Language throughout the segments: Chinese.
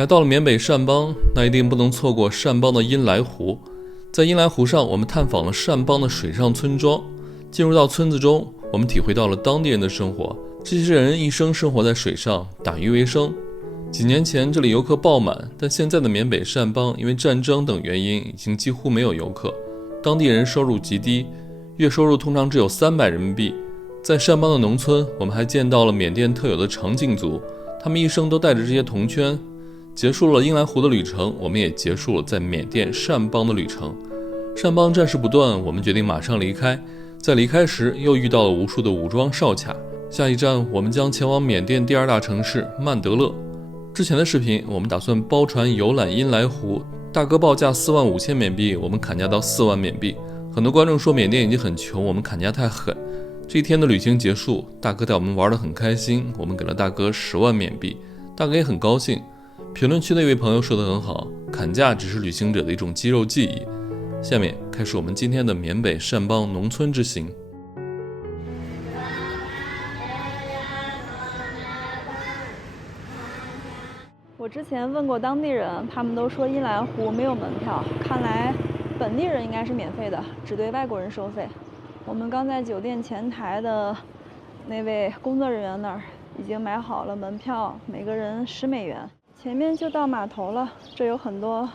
来到了缅北善邦，那一定不能错过善邦的因来湖。在因来湖上，我们探访了善邦的水上村庄。进入到村子中，我们体会到了当地人的生活。这些人一生生活在水上，打鱼为生。几年前这里游客爆满，但现在的缅北善邦因为战争等原因，已经几乎没有游客。当地人收入极低，月收入通常只有300人民币。在善邦的农村，我们还见到了缅甸特有的长颈族，他们一生都带着这些铜圈。结束了因来湖的旅程，我们也结束了在缅甸善邦的旅程。善邦战事不断，我们决定马上离开。在离开时，又遇到了无数的武装哨卡。下一站，我们将前往缅甸第2大城市曼德勒。之前的视频，我们打算包船游览因来湖，大哥报价45000缅币，我们砍价到4万缅币。很多观众说缅甸已经很穷，我们砍价太狠。这一天的旅行结束，大哥带我们玩得很开心，我们给了大哥10万缅币，大哥也很高兴。评论区的一位朋友说得很好，砍价只是旅行者的一种肌肉记忆。下面开始我们今天的缅北善邦农村之行。我之前问过当地人，他们都说因来湖没有门票，看来本地人应该是免费的，只对外国人收费。我们刚在酒店前台的那位工作人员那儿已经买好了门票，每个人10美元。前面就到码头了，这有很多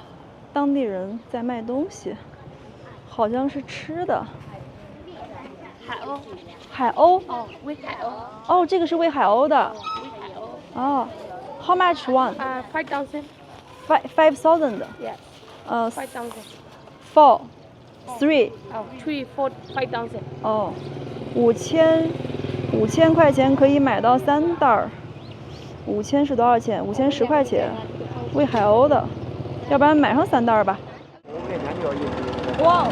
当地人在卖东西，好像是吃的。海鸥。海鸥？哦，喂海鸥。哦，这个是喂海鸥的。喂海鸥。哦 ，How much one? 5,000. 5,000. Yes. 5,000. 4, 3. 3, 4, 5,000. 哦，5000块钱可以买到3袋儿。5000是多少钱？5010块钱，喂海鸥的，要不然买上3袋吧。哇，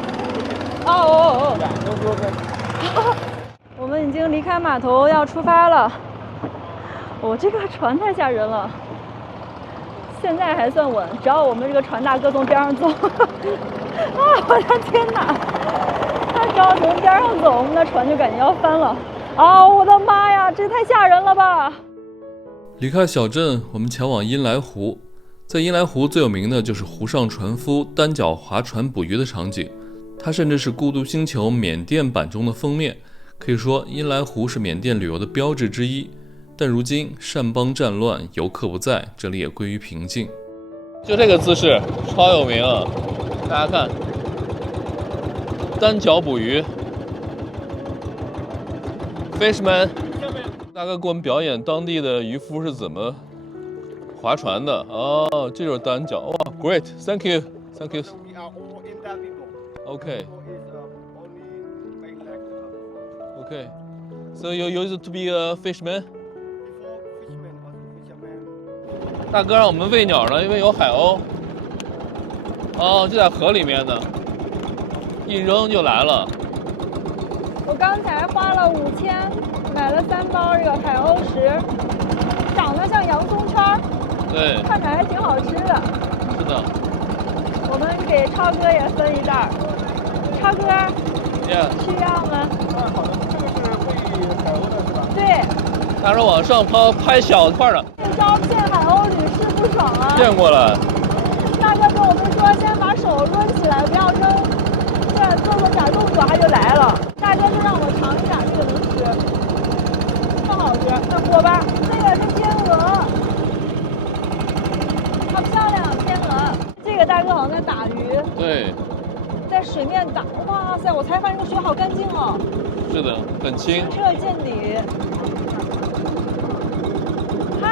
哦，我们已经离开码头要出发了。这个船太吓人了，现在还算稳，只要我们这个船大哥从边上走。我的天哪！他只要从边上走，我们的船就感觉要翻了。我的妈呀，这太吓人了吧！离开小镇，我们前往因来湖。在因来湖最有名的就是湖上船夫单脚划船捕鱼的场景，它甚至是孤独星球缅甸版中的封面。可以说因来湖是缅甸旅游的标志之一。但如今善邦战乱，游客不在，这里也归于平静。就这个姿势超有名啊，大家看，单脚捕鱼 Fishman 大哥给我们表演当地的渔夫是怎么划船的。这就是单脚。哇 Great, thank you. We are all in that before. Okay. Only like Okay. So you used to be a fisherman? before fisherman was fisherman. 大哥让我们喂鸟呢，因为有海鸥。就在河里面呢，一扔就来了。我刚才花了5000买了3包这个海鸥石，长得像洋葱圈，对，看着还挺好吃的。是的。我们给超哥也分1袋。超哥， Yeah. 需要吗？好的，这个是喂海鸥的是吧？对。大家往上拍小块的。这招见海鸥屡试不爽啊！见过了。大哥跟我们说，先把手抡起来，不要扔，这样做个假动作，它就来了。大哥就让我尝一下，这个能吃，特好吃。那剥吧，这个是天鹅，好漂亮，天鹅。这个大哥好像在打鱼，对，在水面打。哇塞，我才发现这个水好干净哦，是的，很清清澈见底。嗨。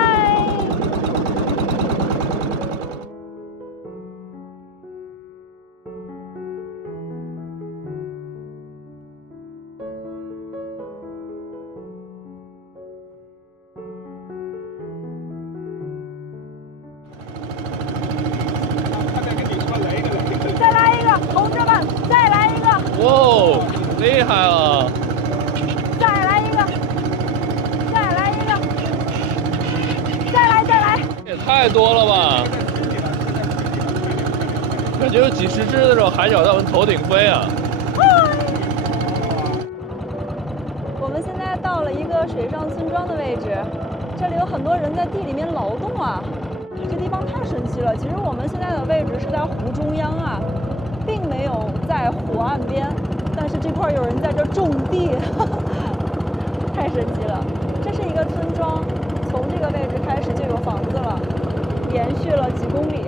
再来一个，同志们，再来一个！哇，厉害了！再来一个，再来一个，再来！也太多了吧！感觉有几十只那种海鸟在我们头顶飞啊！我们现在到了一个水上村庄的位置，这里有很多人在地里面劳动啊，这地方太神惜了。其实我们现在的位置是在湖中央啊，并没有在湖岸边，但是这块有人在这种地，太神奇了。这是一个村庄，从这个位置开始就有房子了，延续了几公里。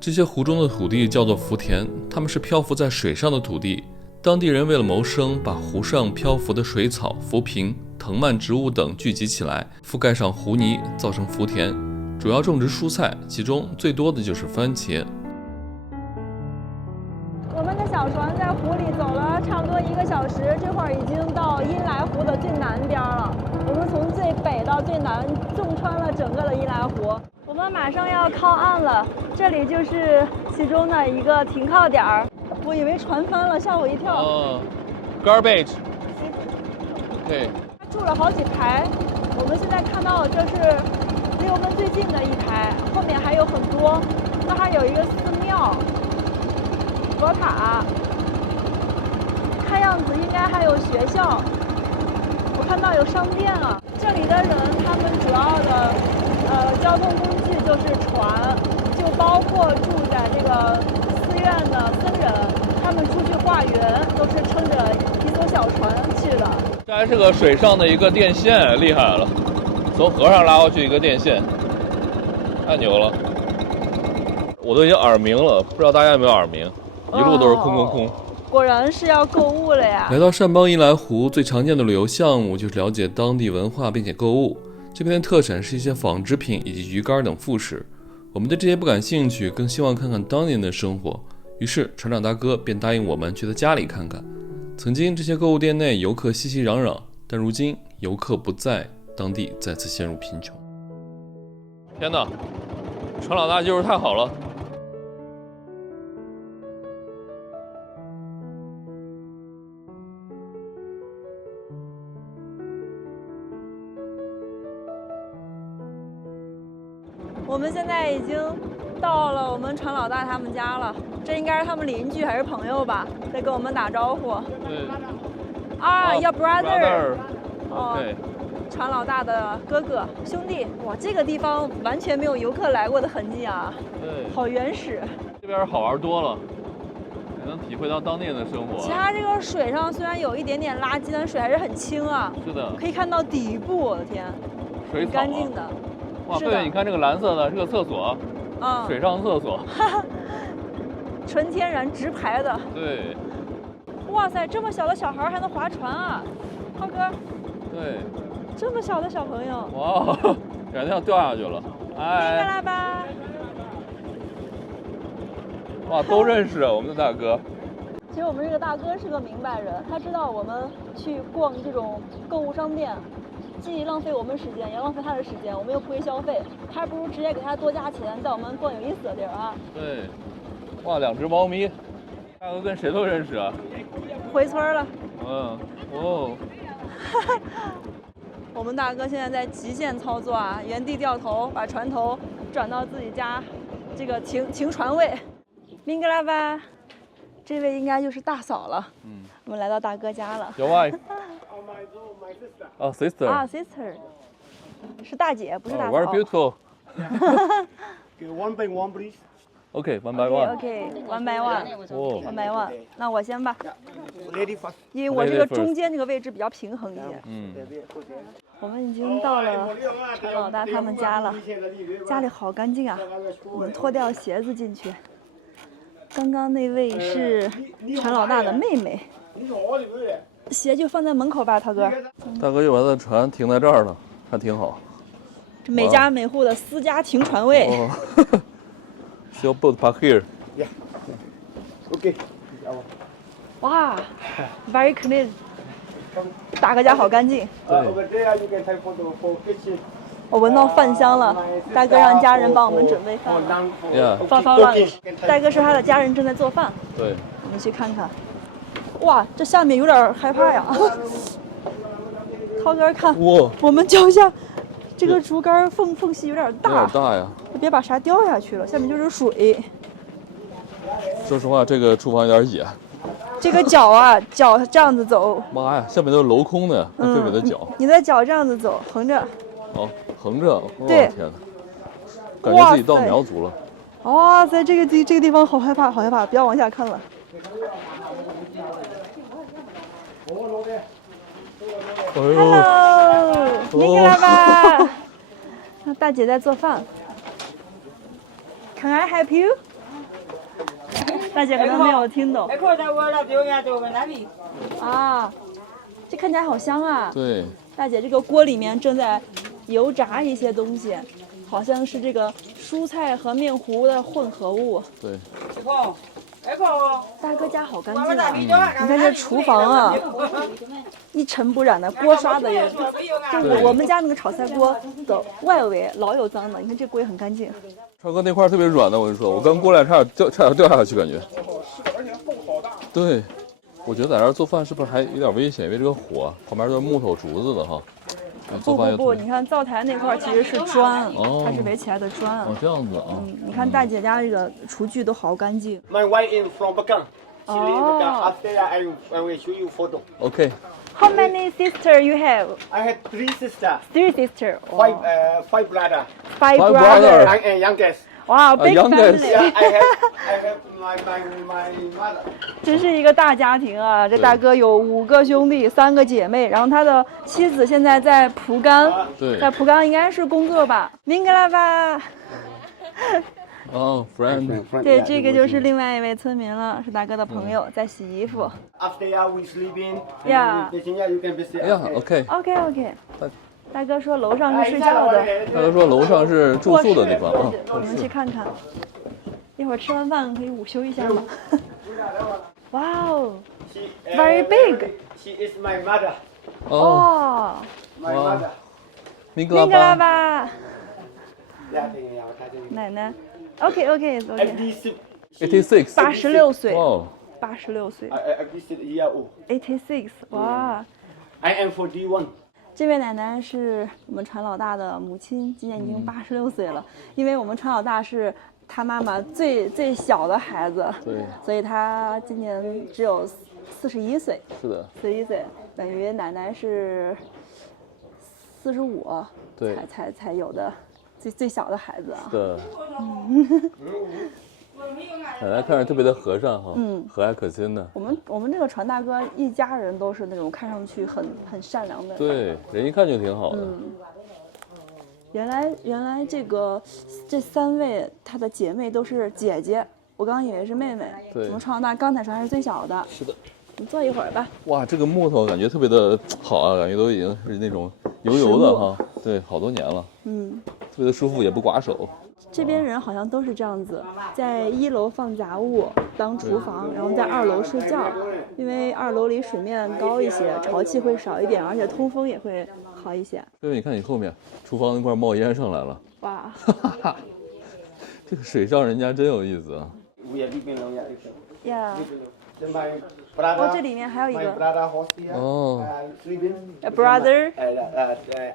这些湖中的土地叫做浮田，它们是漂浮在水上的土地。当地人为了谋生，把湖上漂浮的水草、浮萍、藤蔓植物等聚集起来，覆盖上湖泥，造成浮田。主要种植蔬菜，其中最多的就是番茄。我们的小船在湖里走了差不多1个小时，这会儿已经到阴来湖的最南边了。我们从最北到最南，纵穿了整个的阴来湖。我们马上要靠岸了，这里就是其中的一个停靠点儿。我以为船翻了，吓我一跳。Garbage。对。住了好几排，我们现在看到这是离我们最近的一排，后面还有很多。那还有一个寺庙、佛塔，看样子应该还有学校。我看到有商店啊。这里的人他们主要的交通工具就是船，就包括住在这个寺院的僧人，他们出去化缘都是撑着一艘小船去的。这还是个水上的一个电线，厉害了，从河上拉过去一个电线，太牛了。我都已经耳鸣了，不知道大家有没有耳鸣，一路都是空空空。果然是要购物了呀！来到善邦阴来湖，最常见的旅游项目就是了解当地文化并且购物。这边的特产是一些纺织品以及鱼竿等副食。我们对这些不感兴趣，更希望看看当地人的生活。于是船长大哥便答应我们去他家里看看。曾经这些购物店内游客熙熙攘攘，但如今游客不在，当地再次陷入贫穷。天哪，船老大就是太好了！我们现在已经到了我们船老大他们家了，这应该是他们邻居还是朋友吧，在跟我们打招呼。对。Your brother。对。船老大的哥哥兄弟。哇，这个地方完全没有游客来过的痕迹啊。对。好原始。这边好玩多了，也能体会到当地人的生活。其他这个水上虽然有一点点垃圾，但水还是很清啊。是的。可以看到底部，我的天，水很干净的。哇，对，你看这个蓝色的是个厕所，水上厕所，纯天然直排的。对。哇塞，这么小的小孩还能划船啊，涛哥。对。这么小的小朋友。哇，感觉要掉下去了。明白了吧？哇，都认识我们的大哥。其实我们这个大哥是个明白人，他知道我们去逛这种购物商店。既浪费我们时间，也浪费他的时间，我们又不会消费，还不如直接给他多加钱，带我们逛有意思的地儿啊！对，哇，2只猫咪，大哥跟谁都认识啊！回村了。我们大哥现在在极限操作啊，原地掉头，把船头转到自己家这个停船位。明格拉巴，这位应该就是大嫂了。我们来到大哥家了。Your wife。sister。sister， 是大姐，不是大嫂。Very beautiful。One by one, please. OK, one by one. One by one. One by one。那我先吧。Lady first。因为我这个中间这个位置比较平衡一点。我们已经到了船老大他们家了，家里好干净啊。我们脱掉鞋子进去。刚刚那位是船老大的妹妹。鞋就放在门口吧，涛哥。大哥又把他的船停在这儿了，还挺好。这每家每户的私家停船位。Your boat park here. Yeah. OK。哇 ，very clean。大哥家好干净。我闻到饭香了，大哥让家人帮我们准备饭了。放乱。大哥说他的家人正在做饭。对。我们去看看。哇，这下面有点害怕呀！涛哥看，我们脚下这个竹竿缝隙有点大，有点大呀！别把啥掉下去了，下面就是水。说实话，这个厨房有点野。这个脚这样子走。妈呀，下面都是镂空的，菲菲的脚。你的脚这样子走，横着。哦，横着。对。天哪！感觉自己到苗族了。哇塞，这个地方好害怕，好害怕，不要往下看了。Hello， 你来吧。大姐在做饭。Can I help you？ 大姐可能没有听懂。啊，这看起来好香啊！对，大姐这个锅里面正在油炸一些东西，好像是这个蔬菜和面糊的混合物。对。大哥家好干净啊！你看这厨房啊，一尘不染的，锅刷的也，就我们家那个炒菜锅的外围老有脏的，你看这锅也很干净。超哥那块特别软的，我跟你说，我刚过来差点掉下去，感觉。而且缝好大。对，我觉得在这儿做饭是不是还有点危险？因为这个火旁边都是木头竹子的哈。不，你看灶台那块其实是砖，它是围起来的砖。哦，这样子啊。你看大姐家这个厨具都好干净。 My wife is from Bagan. She live in Bagan. After I will show you photo. OK。 How many sisters you have? I have 3 sisters. 3 sisters. Five brothers. 5 brother. brothers. I am youngest. Wow, big youngest. family. Yeah, I have my mother. 真是一个大家庭啊！这大哥有5个兄弟，3个姐妹，然后他的妻子现在在蒲甘，对，在蒲甘应该是工作吧。明格拉巴。哦 ，friend。对，这个就是另外一位村民了，是大哥的朋友，在洗衣服。After we sleeping. Yeah. You can visit. Yeah, OK. OK。大哥说楼上是睡觉的。大哥说楼上是住宿的地方啊。我们去看看。一会儿吃完饭可以午休一下吗？哇哦 ，very big. She is my mother. 哦。My mother. 明格拉巴。奶奶。OK。 86。86岁。哇。86岁。86. 哇。I am 41. 这位奶奶是我们船老大的母亲，今年已经86岁了。因为我们船老大是他妈妈最小的孩子，对，所以他今年只有41岁。是的，41岁，等于奶奶是45，对，才有的最小的孩子啊。对。奶奶看着特别的和善哈，和蔼可亲的。我们这个船大哥一家人都是那种看上去很善良的。对，人一看就挺好的。原来这3位她的姐妹都是姐姐，我刚刚以为是妹妹。对，我们船老大刚才说还是最小的。是的。你坐一会儿吧。哇，这个木头感觉特别的好啊，感觉都已经是那种油的哈。对，好多年了。特别的舒服，也不刮手。这边人好像都是这样子，在1楼放杂物当厨房，然后在2楼睡觉，因为2楼离水面高一些，潮气会少一点，而且通风也会好一些。对，你看你后面，厨房那块冒烟上来了。哇，这个水上人家真有意思啊。呀。哦，这里面还有一个。哦。A brother.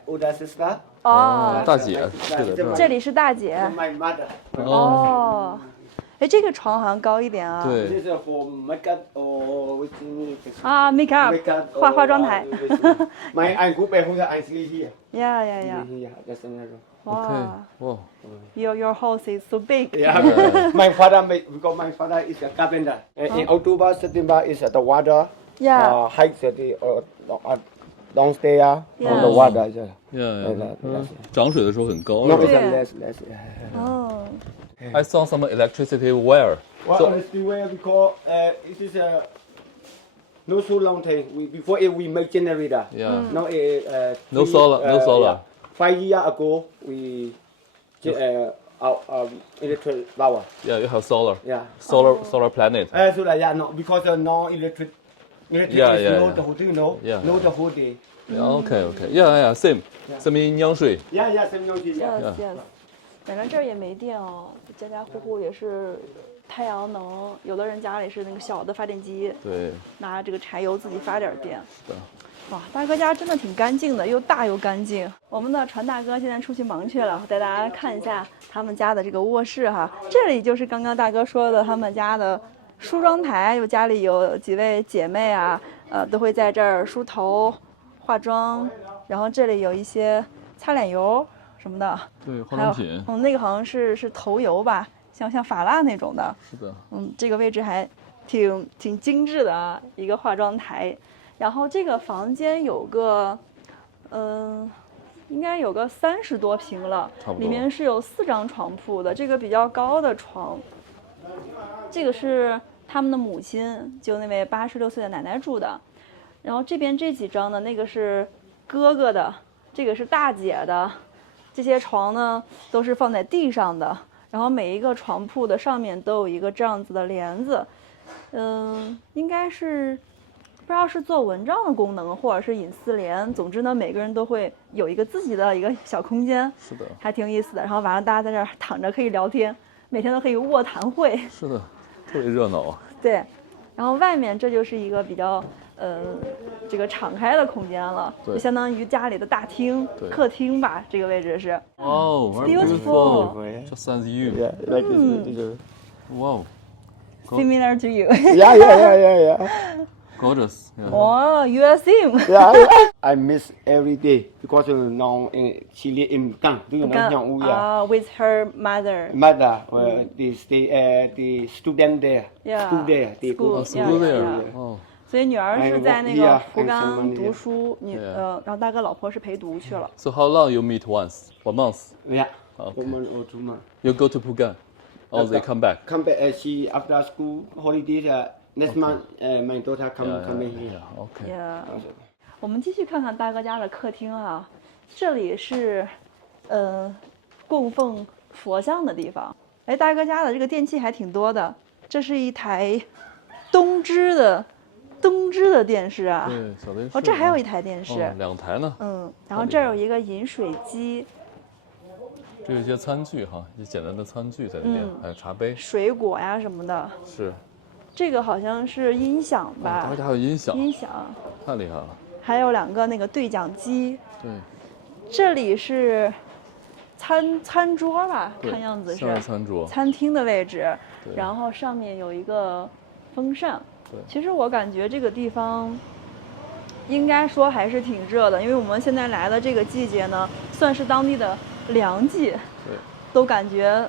Older sister. 哦，大姐，是的，这里是大姐。哦，哎，这个床好像高一点啊。对。啊 ，make up， 化妆台。My group I sleep here. Yeah. Wow. Your house is so big. Yeah. My father because my father is a carpenter. In October, September is the water. Yeah. Hikes the downstairs on the water. Yeah. 涨水的时候很高。No, it's less. 哦。I saw some electricity wire. Well, electricity wire because it is no so long time. Before we make generator. Yeah. Now No solar. 5 years ago we electric power. Yeah, you have solar. Yeah. Solar planet. So no, because no electric. Yeah. No the whole day, no. Yeah. No the whole day. Okay. Yeah. Same in Yangshui. Yeah, same Yangshui. Yes. 反正这儿也没电哦，家户户也是太阳能，有的人家里是那个小的发电机，对，拿这个柴油自己发点电。是的。哇，大哥家真的挺干净的，又大又干净。我们的船大哥现在出去忙去了，带大家看一下他们家的这个卧室哈。这里就是刚刚大哥说的他们家的梳妆台，家里有几位姐妹啊，都会在这儿梳头、化妆，然后这里有一些擦脸油。什么的。对，化还有妆品。那个好像是头油吧，像发蜡那种的。是的。这个位置还挺精致的啊，一个化妆台。然后这个房间有个，应该有个30多平了，里面是有4张床铺的，这个比较高的床。这个是他们的母亲，就那位86岁的奶奶住的。然后这边这几张呢，那个是哥哥的，这个是大姐的。这些床呢都是放在地上的，然后每一个床铺的上面都有一个这样子的帘子，应该是不知道是做蚊帐的功能，或者是隐私帘。总之呢，每个人都会有一个自己的一个小空间，是的，还挺有意思的。然后晚上大家在这儿躺着可以聊天，每天都可以卧谈会。是的，特别热闹。对，然后外面这就是一个比较。这个敞开的空间了，就相当于家里的大厅、客厅吧。这个位置是。Oh, beautiful. Just as you. Yeah, like this. Wow. Similar to you. Yeah. Gorgeous. Yeah. Oh, you are same. Yeah, I miss every day because now she live in Kang. Do you know Nhong U? With her mother. Mother, they stay the student there. Yeah. School there. They go School there. Oh. 所以女儿是在那个福冈读书，然后大哥老婆是陪读去了。So how long you meet once? 1 month? Yeah. Okay. 1 month or 2 months. You go to Pugan, or they come back? Come back. She after school holidays. Next month, my daughter come back here. Okay. Yeah. 我们继续看看大哥家的客厅啊，这里是供奉佛像的地方。哎，大哥家的这个电器还挺多的，这是一台东芝的电视啊。对，小电视。哦，这还有一台电视。2台呢。然后这儿有一个饮水机。这有一些餐具哈，一些简单的餐具在里面，还有茶杯、水果呀什么的。是。这个好像是音响吧？大家还有音响。音响。太厉害了。还有2个那个对讲机。对。这里是餐桌吧？看样子是餐桌。餐厅的位置，然后上面有一个风扇。其实我感觉这个地方应该说还是挺热的，因为我们现在来的这个季节呢，算是当地的凉季，对，都感觉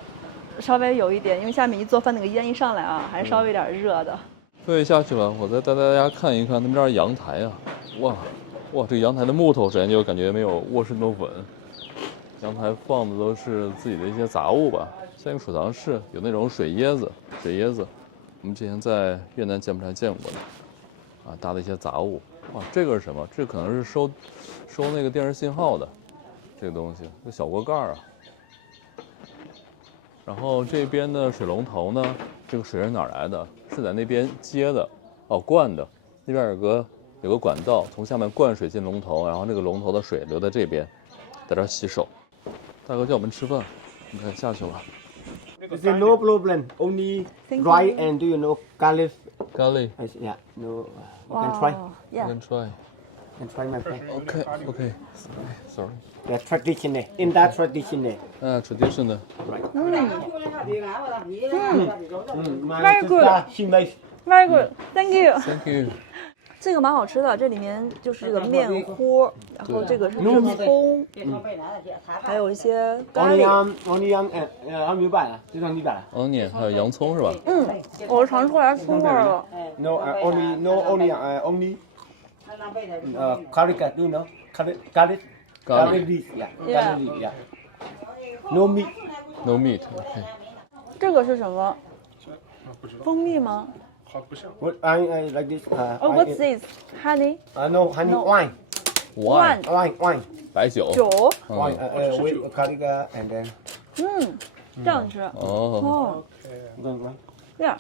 稍微有一点，因为下面一做饭那个烟一上来啊，还是稍微有点热的。对，下去了，我再带大家看一看他们这儿阳台啊，哇，这个阳台的木头首先就感觉没有卧室那么稳，阳台放的都是自己的一些杂物吧，像一个储藏室，有那种水椰子。我们之前在越南柬埔寨见过的，搭的一些杂物。哇，这个是什么？这可能是收那个电视信号的，这个东西，这小锅盖啊。然后这边的水龙头呢，这个水是哪儿来的？是在那边接的，灌的。那边有个管道，从下面灌水进龙头，然后这个龙头的水流在这边，在这儿洗手。大哥叫我们吃饭，你看下去了。No problem. Only rice and do you know garlic? Garlic. Yeah. No. You can try. Yeah. You can try. Can try my friend. Okay. Sorry. The traditional. In that traditional. Traditional. Right. Very good. She makes. Very good. Thank you. Thank you. 这个蛮好吃的，这里面就是这个面糊，然后这个是葱，还有一些咖喱。onion 还有洋葱是吧？我尝出来葱味了。No onion. Only garlic. Do you know garlic? Garlic leaf. Yeah. No meat. No meat. Okay. 这个是什么？蜂蜜吗？What I like this. What's this? Honey? No honey. Wine. 白酒。Wine. With garlic and then. 这样吃。Yeah.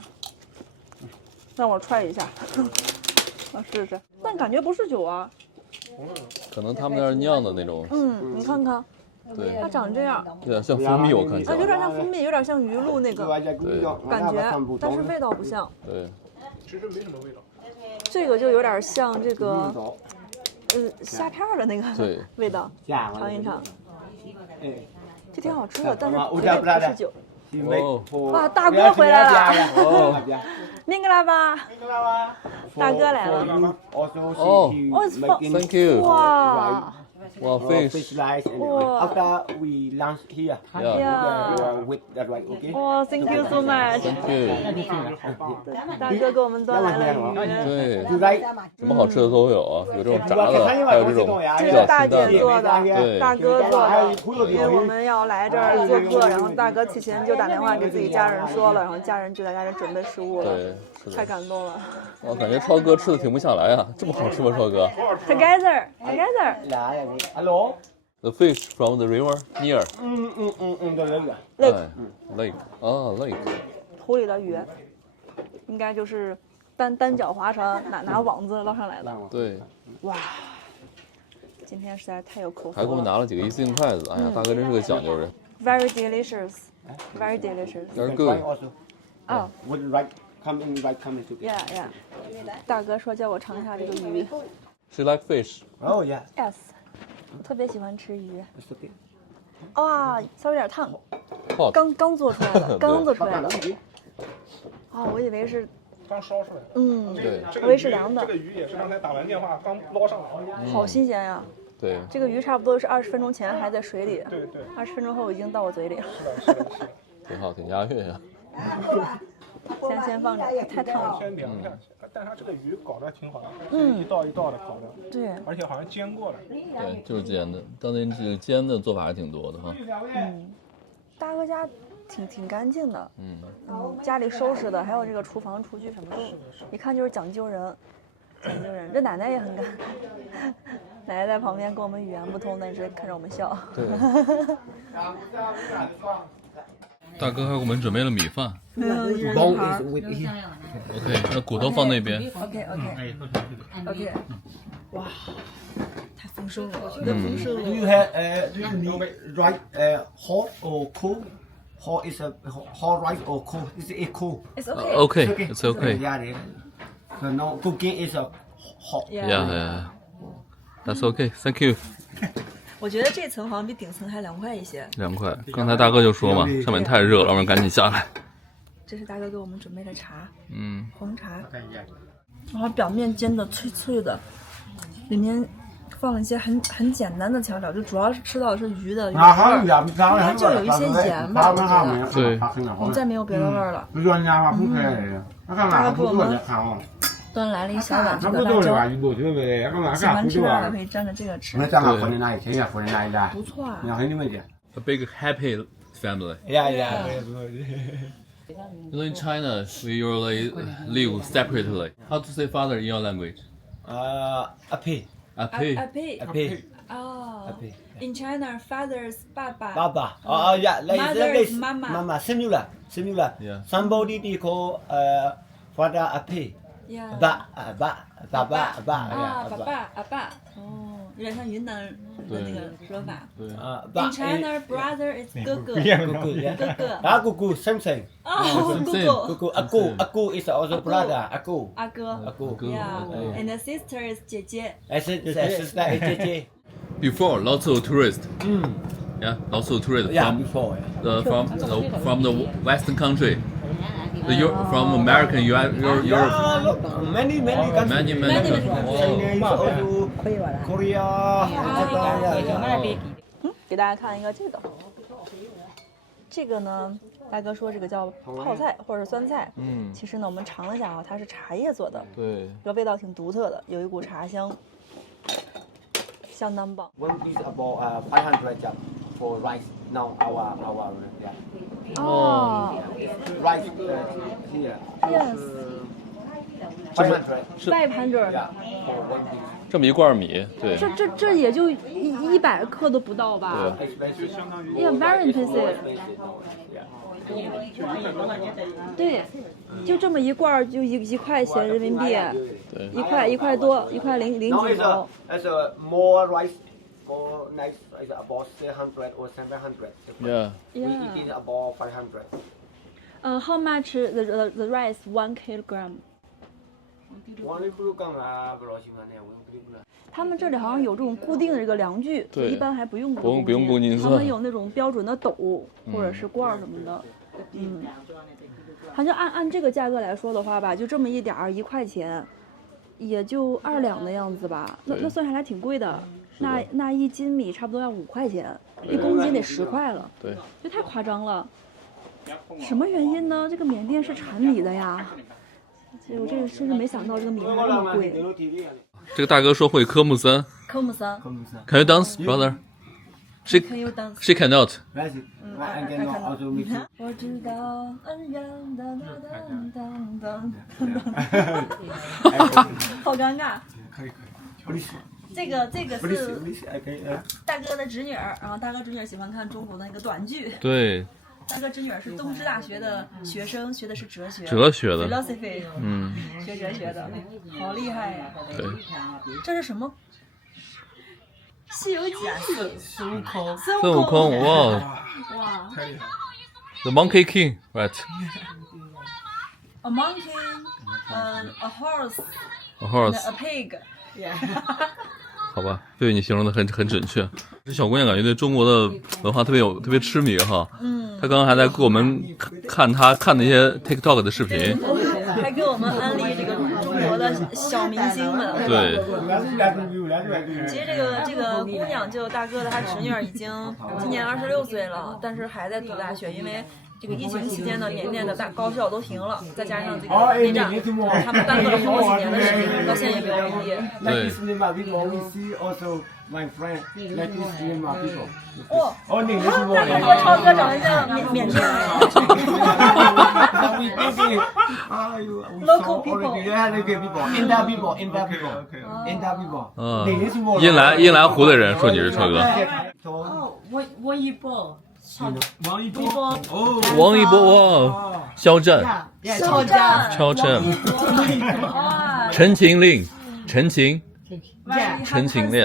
让我try一下，我试试。但感觉不是酒啊。可能他们那儿酿的那种。你看看。对，它长这样，有点像蜂蜜，我看起来。有点像蜂蜜，有点像鱼露那个感觉，但是味道不像。对，其实没什么味道。这个就有点像这个，虾片的那个味道，尝一尝。这挺好吃的，但是绝对不是酒。哇，大哥回来了！明格拉巴，大哥来了。Thank you。哇 Wow, Fish fish. rice. And Wow. after we lunch here, Yeah. with that right, okay? 哇，Thank you so much。对，大哥给我们端来了鱼，对， You like? 什么好吃的都有啊，有这种炸的，还有这种这叫是大清淡姐做的。的，对大哥做的，因为我们要来这儿做客，然后大哥提前就打电话给自己家人说了，然后家人就在家里准备食物了，对，是太的。感动了。我感觉超哥吃的停不下来啊，这么好吃吗，超哥 Together, together. Hello? ？The fish from the river near. The lake. Look，哎 lake 啊 lake。湖里的鱼，应该就是单脚划船，拿网子捞上来的。对，哇，今天实在太有口福还给我们了。拿了几个一次性筷子，哎呀，大哥真是个讲究人。 Very delicious, very delicious. They're Try good. also. Oh, With right, come together. yeah, yeah. 大哥说叫我尝一下这个鱼。 She like fish. Oh yeah. Yes，我特别喜欢吃鱼。 It's okay. 哇，稍微有点烫， Hot. 刚做出来的，刚做出来的。 Okay. 哦，我以为是，刚烧出来的。嗯，对我以为是凉的这，个鱼也是刚才打完电话刚捞上来的。好新鲜呀！对，这个鱼差不多是20分钟前还在水里，对对， 20分钟后已经到我嘴里了。是的，是的，是的。挺好，挺押韵啊。先放着，太烫了。先凉一下，但它这个鱼搞得挺好的，嗯一道一道的搞的，对，而且好像煎过了。对，就是煎的。当年这个煎的做法还挺多的哈。大哥家挺干净的，嗯，家里收拾的，还有这个厨房厨具什么都，一看就是讲究人，讲究人。这奶奶也很干，奶奶在旁边跟我们语言不通，但是看着我们笑。对。大哥还给我们准备了米饭。 Bone is with here. OK，那骨头放那边。 OK，哇，太丰盛了，太嗯丰盛 Do 了。 you have do you need rice hot or cold? Hot is a hot rice or cold? Is it cold? It's okay. OK, it's OK. Yeah, yeah. So no cooking is a hot. Yeah, yeah. That's OK. Thank you. 我觉得这层好像比顶层还凉快一些。凉快。刚才大哥就说嘛，上面太热了，让人赶紧下来。这是大哥给我们准备的茶，嗯，红茶，然后表面煎的脆脆的，里面放了一些很简单的调料，就主要是吃到的是鱼的原味儿，应该就有一些盐吧，我觉得，对，我再没有别的味儿了。大大哥给我们端来了一小碗这个辣椒，喜欢吃辣的可以蘸着这个吃，不错啊。 A big happy family. Yeah, yeah. You know, in China, we usually live separately. How to say father in your language? Api. Api. Api. 哦 Api. In China, father's 爸爸 Baba. Oh, yeah. Like Mother this. is mama. Mama. Similar. Similar. Yeah. Somebody they call father Api. ，Yeah， Ba. 啊， Yeah, 爸爸，阿爸，哦，有点像云南的那个说法。对， In China, brother is 哥哥， Gugu, yeah. 哥哥， Gugu, same thing. 哦，哥哥， Gugu, Aku is also brother. Aku. 阿哥 Aku.，Yeah，and the sister is 姐姐。 Sister is JJ. Before, lots of tourists. Yeah, lots of tourists Yeah, from before. from the Western country. From American, Europe, Many countries. many Many countries. Chinese, also Korea, Japan. 给大家看一个这个，这个呢，大哥说这个叫泡菜或者酸菜，其实呢我们尝了一下啊，它是茶叶做的，对，这个味道挺独特的，有一股茶香，相当棒。 One is about 500 jam for rice. Now our yeah. 哦 Rice here. ，Yes， 500. 500， Yeah. For one piece. 这么一罐米，对，这也就100克都不到吧 Expensive. ？Yeah，very expensive。 对，就这么一罐儿就1块钱人民币，对，一块多，1块零 Now 几 it's 毛。 more rice, more nice. It's about 600 or 700. Yeah. We eat it about 500. How much the rice 1 kilogram？ One kilogram 不老喜欢的，我不了。他们这里好像有这种固定的这个量具，对一般还不用不用公斤他算们有那种标准的斗或者是罐儿什么的，好像按这个价格来说的话吧，就这么一点儿，1块钱，也就2两的样子吧，那算下来挺贵的。那1斤米差不多要5块钱，1公斤得10块了。对，这太夸张了。什么原因呢？这个缅甸是产米的呀。我这个真是没想到这个米还这么贵。这个大哥说会科目3。科目3。Can you dance, brother? She Can you dance? She cannot. 我知道恩人当当当当，好尴尬。这个是大哥的侄女儿，然后大哥侄女儿喜欢看中国的那个短剧。对，大哥侄女儿是东芝大学的学生，学的是哲学。哲学的。philosophy。学哲学的，好厉害呀！对。这是什么？西游记。孙悟空，哇！太厉害了。The Monkey King, right? A monkey, a horse, A horse, a pig. 好吧，对你形容的很准确。这小姑娘感觉对中国的文化特别痴迷哈。她刚刚还在给我们看她看那些 TikTok 的视频，还给我们安利这个中国的小明星们。对。其实这个姑娘就大哥的她侄女已经今年26岁了，但是还在读大学，因为这个疫情期间呢，缅甸的高校都停了，再加上这个内战，他们耽搁了好几年的时间，到现在也没有毕业。对。哦，大哥和超哥长得像缅甸人。Local people. people. 阴来湖的人说你是超哥。哦，王一博。王一博，哇，肖战，陈情令，陈情令，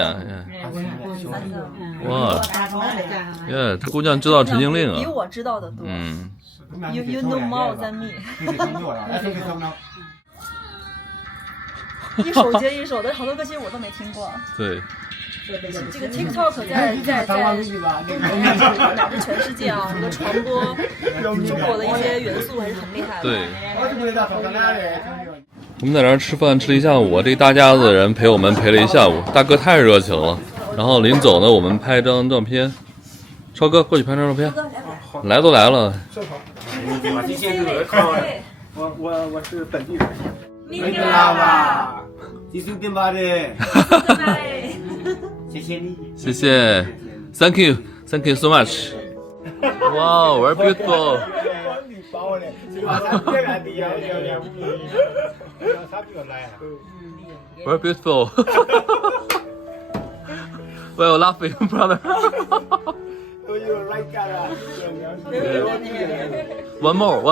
哇，耶，这姑娘知道陈情令啊，比我知道的多。You know more than me. 一首接一首的好多歌，其实我都没听过。对。这个 TikTok 在乃至全世界啊，这个传播中国的一些元素还是很厉害的。对。我们在这儿吃饭吃了一下午，这一大家子人陪我们陪了一下午，大哥太热情了。然后临走呢，我们拍张照片。超哥过去拍张照片。来都来了。我是本地人。明天吧。谢谢你，谢谢 ，Thank you so much. Wow, very beautiful. Very beautiful. Why you laughing, brother? One more. 我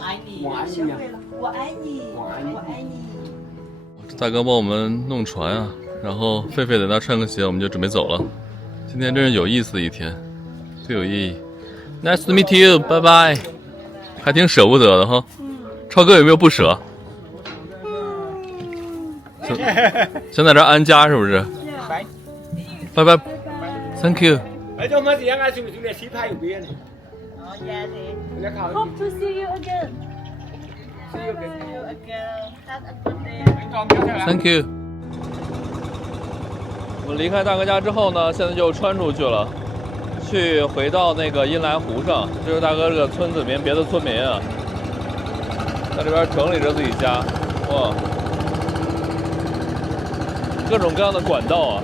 爱你，我爱你。大哥帮我们弄船啊，然后狒狒在那穿个鞋，我们就准备走了。今天真是有意思的一天，最有意义。Nice to meet you， 拜拜。还挺舍不得的哈。超哥有没有不舍？想在这安家是不是？拜拜 ，Thank you。 Hope to see you again. Thank you。我们离开大哥家之后呢，现在就穿出去了，回到那个阴来湖上。这是大哥这个村子里面别的村民啊，在这边整理着自己家，哇，各种各样的管道啊。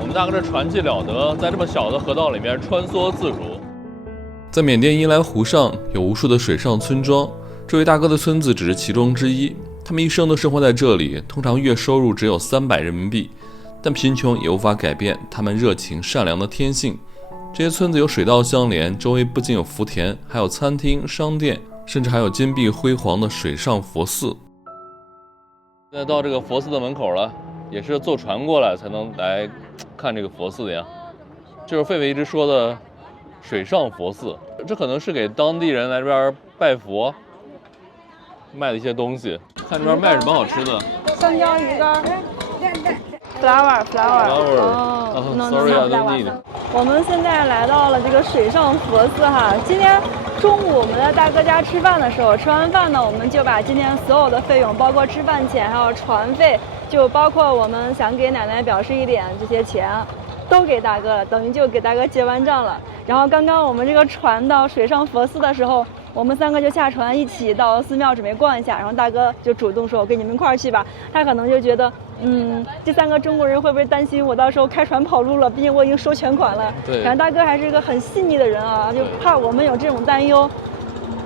我们大哥这船技了得，在这么小的河道里面穿梭自如。在缅甸阴来湖上有无数的水上村庄，这位大哥的村子只是其中之一。他们一生都生活在这里，通常月收入只有300人民币，但贫穷也无法改变他们热情善良的天性。这些村子有水道相连，周围不仅有福田，还有餐厅、商店，甚至还有金碧辉煌的水上佛寺。现在到这个佛寺的门口了，也是坐船过来才能来看这个佛寺的呀。就是狒狒一直说的水上佛寺，这可能是给当地人来这边拜佛卖的一些东西。看这边卖什么好吃的？香蕉鱼干。flower。哦 no sorry, I don't flower need。我们现在来到了这个水上佛寺哈。今天中午我们在大哥家吃饭的时候，吃完饭呢，我们就把今天所有的费用，包括吃饭钱还有船费，就包括我们想给奶奶表示一点这些钱，都给大哥了，等于就给大哥结完账了。然后刚刚我们这个船到水上佛寺的时候，我们3个就下船一起到寺庙准备逛一下，然后大哥就主动说：“我跟你们一块儿去吧。”他可能就觉得，这3个中国人会不会担心我到时候开船跑路了？毕竟我已经收全款了。对。然后大哥还是一个很细腻的人啊，就怕我们有这种担忧。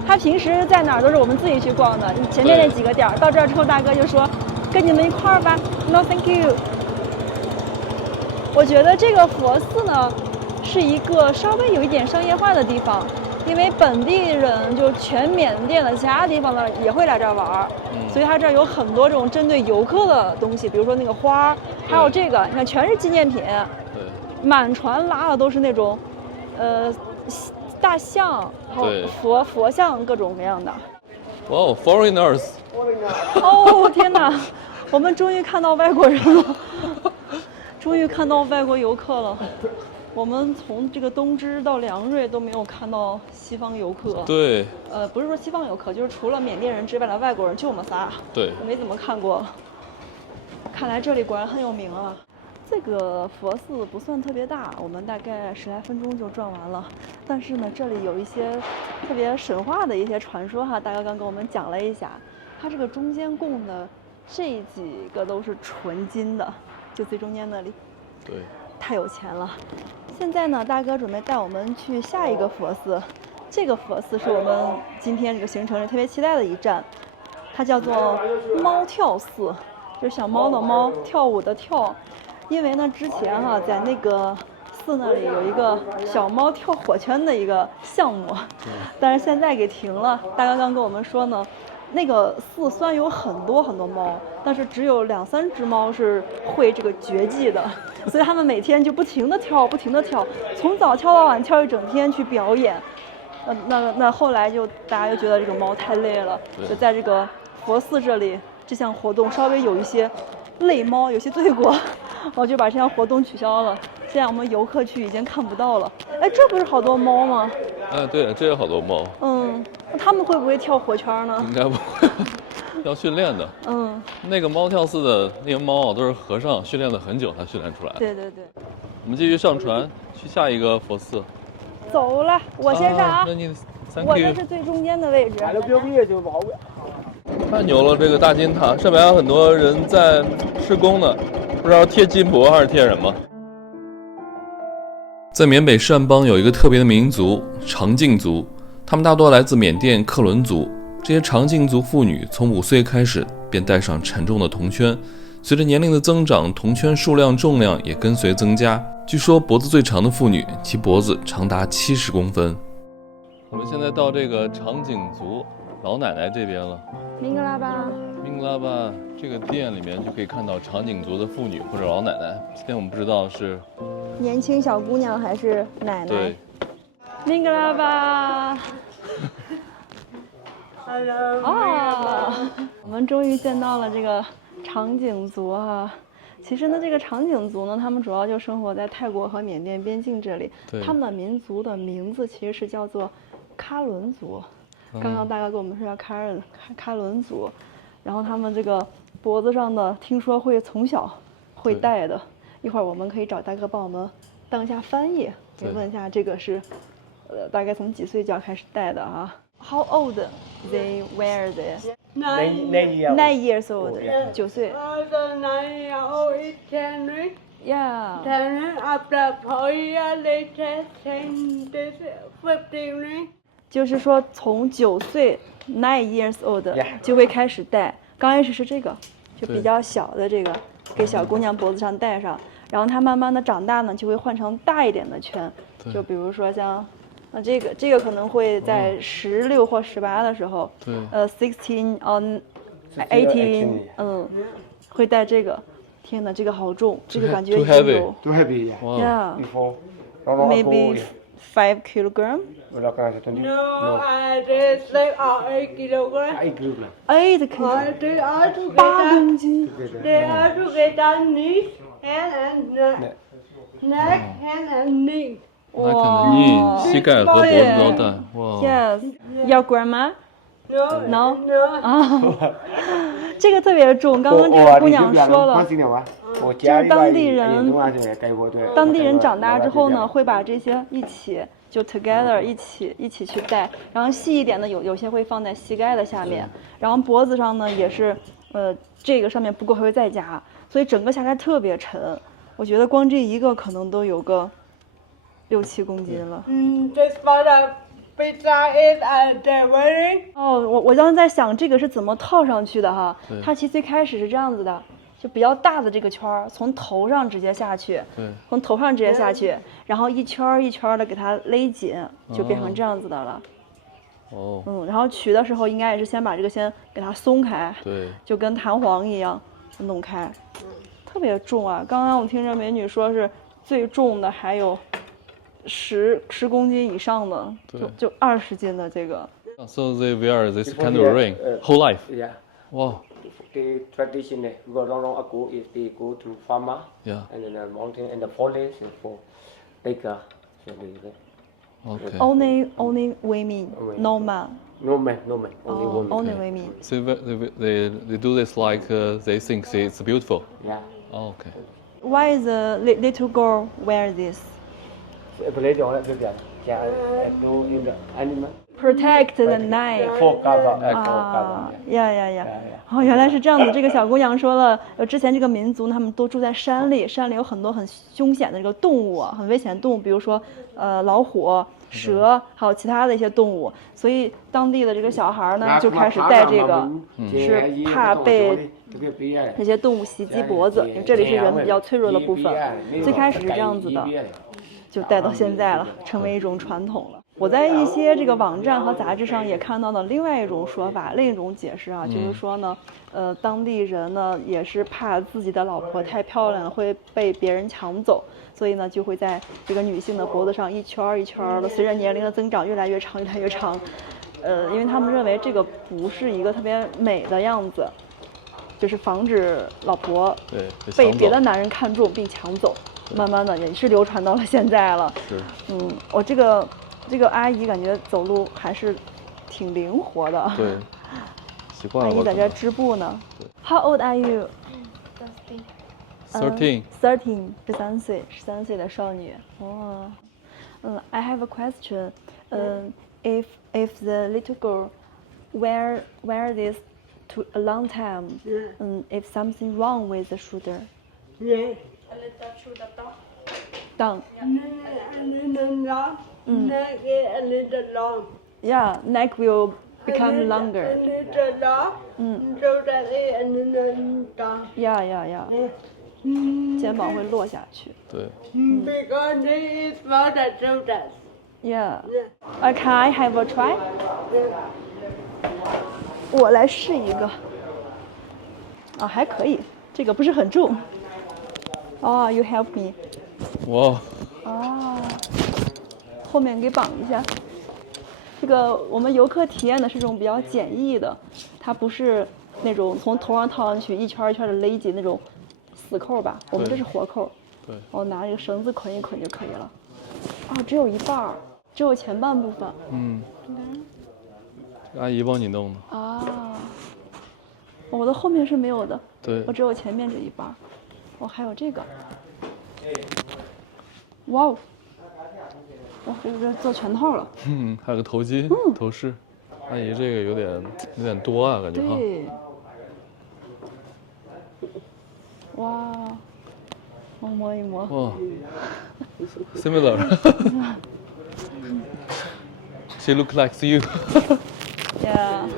他平时在哪儿都是我们自己去逛的，前面那几个点儿，到这儿之后，大哥就说：“跟你们一块儿吧。” No, thank you。我觉得这个佛寺呢，是一个稍微有一点商业化的地方，因为本地人就全缅甸的其他地方呢也会来这儿玩儿，所以它这儿有很多这种针对游客的东西，比如说那个花，还有这个，你看全是纪念品，满船拉的都是那种，大象，还有佛像，各种各样的。哇哦 ，foreigners！ 哦天哪，我们终于看到外国人了。终于看到外国游客了，我们从这个东芝到良瑞都没有看到西方游客。对。不是说西方游客，就是除了缅甸人之外的外国人，就我们仨。对。我没怎么看过。看来这里果然很有名啊。这个佛寺不算特别大，我们大概10来分钟就转完了。但是呢，这里有一些特别神话的一些传说哈，大哥刚跟我们讲了一下。它这个中间供的这几个都是纯金的。就最中间那里，对，太有钱了。现在呢，大哥准备带我们去下一个佛寺，这个佛寺是我们今天这个行程里特别期待的一站，它叫做猫跳寺，就是小猫的猫，跳舞的跳。因为呢，之前在那个寺那里有一个小猫跳火圈的一个项目，但是现在给停了。大哥刚跟我们说呢。那个寺虽然有很多猫，但是只有2、3只猫是会这个绝技的，所以他们每天就不停地跳，从早跳到晚，跳一整天去表演。那后来就大家就觉得这个猫太累了，就在这个佛寺这里，这项活动稍微有一些累猫，有些罪过，我就把这项活动取消了。现在我们游客去已经看不到了。哎，这不是好多猫吗？对，这有好多猫。那他们会不会跳火圈呢？应该不会，要训练的。那个猫跳寺的那个猫都是和尚训练了很久才训练出来的。对。我们继续上船去下一个佛寺。走了，我先上啊。那你我这是最中间的位置。太牛了，这个大金塔上面还有很多人在施工呢，不知道贴金箔还是贴什么。在缅北善邦有一个特别的民族长颈族，他们大多来自缅甸克伦族。这些长颈族妇女从5岁开始便戴上沉重的铜圈，随着年龄的增长，铜圈数量重量也跟随增加。据说脖子最长的妇女，其脖子长达70公分。我们现在到这个长颈族老奶奶这边了。明格拉巴这个店里面就可以看到长颈族的妇女或者老奶奶。今天我们不知道是年轻小姑娘还是奶奶。对。明格拉巴。我们终于见到了这个长颈族哈。其实呢，这个长颈族呢，他们主要就生活在泰国和缅甸边境这里。他们的民族的名字其实是叫做喀伦族。刚刚大概跟我们说叫喀伦族，然后他们这个脖子上的听说会从小会戴的。一会儿我们可以找大哥帮我们当一下翻译，可以问一下这个是大概从几岁就要开始戴的啊？ How old they wear this? 9 years old. 9岁。 9 years old is 10 weeks. Yeah. 10 weeks after 4 years they test 10 days 15 weeks. 就是说从9岁 9 years old 就会开始戴。刚开始是这个，就比较小的这个，给小姑娘脖子上戴上。然后她慢慢的长大呢，就会换成大一点的圈。就比如说像。 这个可能会在16或18的时候，16 on 18，会带这个。天哪，这个好重，这个感觉也有 Too heavy, yeah. Maybe 5 kilogram. No, it's like 8 kilograms. 8 kilogram. 8公斤。They are together knees hand and neck, hand and knee. 那可能你膝盖和脖子都带。哇 Yes, your grandma? No, No? no. 啊，这个特别重。刚刚这个姑娘说了，就是当地人当地人长大之后呢，会把这些一起就 together 一起去戴，然后细一点的有些会放在膝盖的下面，然后脖子上呢也是这个上面不够还会再加，所以整个下来特别沉。我觉得光这一个可能都有个6-7公斤了。This for the pizza is at the wedding. 哦，我刚才在想这个是怎么套上去的哈。它其实最开始是这样子的，就比较大的这个圈儿，从头上直接下去，从头上直接下去，然后一圈一圈的给它勒紧，就变成这样子的了。哦。然后取的时候应该也是先把这个先给它松开，对，就跟弹簧一样弄开，特别重啊！刚刚我听着美女说是最重的还有10公斤以上的，就20斤的这个。So they wear this kind of ring whole life. Yeah. Wow. The tradition go around Akko is they go to farmer. Yeah. And then the mountain and the forest for taker. So they. Okay. Only women, no man. No man, only woman. Only women. So they do this like they think it's beautiful. Yeah. Oh, okay. Why the little girl wear this? Play the other thing. Yeah. Do in the animal. Protect the neck. For cover. 呀！哦，原来是这样子。这个小姑娘说了，之前这个民族他们都住在山里，山里有很多很凶险的这个动物，很危险的动物，比如说老虎、蛇，还有其他的一些动物。所以当地的这个小孩呢，就开始戴这个，是怕被这些动物袭击脖子，因为这里是人比较脆弱的部分。最开始是这样子的，就戴到现在了，成为一种传统了。我在一些这个网站和杂志上也看到了另外一种说法，另一种解释啊，就是说呢，当地人呢也是怕自己的老婆太漂亮会被别人抢走，所以呢就会在这个女性的脖子上一圈一圈的，随着年龄的增长越来越长越来越长，因为他们认为这个不是一个特别美的样子，就是防止老婆被别的男人看中并抢走，慢慢的也是流传到了现在了。是，我这个阿姨感觉走路还是挺灵活的。对，习惯了。阿姨在这织布呢。How old are you? 13. 13岁，13岁的少女。哇，I have a question. If the little girl wear this to a long time, if something wrong with the shoulder? Yeah. A little shoulder Down. Neck is a little long. Yeah, neck will become longer. A little long. Shoulder is a little down. Yeah. 肩膀会落下去。对。Because it is for the shoulders. Yeah. Can I have a try? 我来试一个。还可以，这个不是很重。You help me. 哇。后面给绑一下。这个我们游客体验的是这种比较简易的，它不是那种从头上套上去一圈一圈的勒紧那种死扣吧，我们这是活扣。对。我拿这个绳子捆一捆就可以了。只有一半儿，只有前半部分。阿姨帮你弄的。我的后面是没有的。对。我只有前面这一半。还有这个。哇哦！这做全套了。还有个头巾、头饰。阿姨这个有点多啊，感觉哈。对。哇！我摸一摸。哇 ，similar. She look like you. Yeah.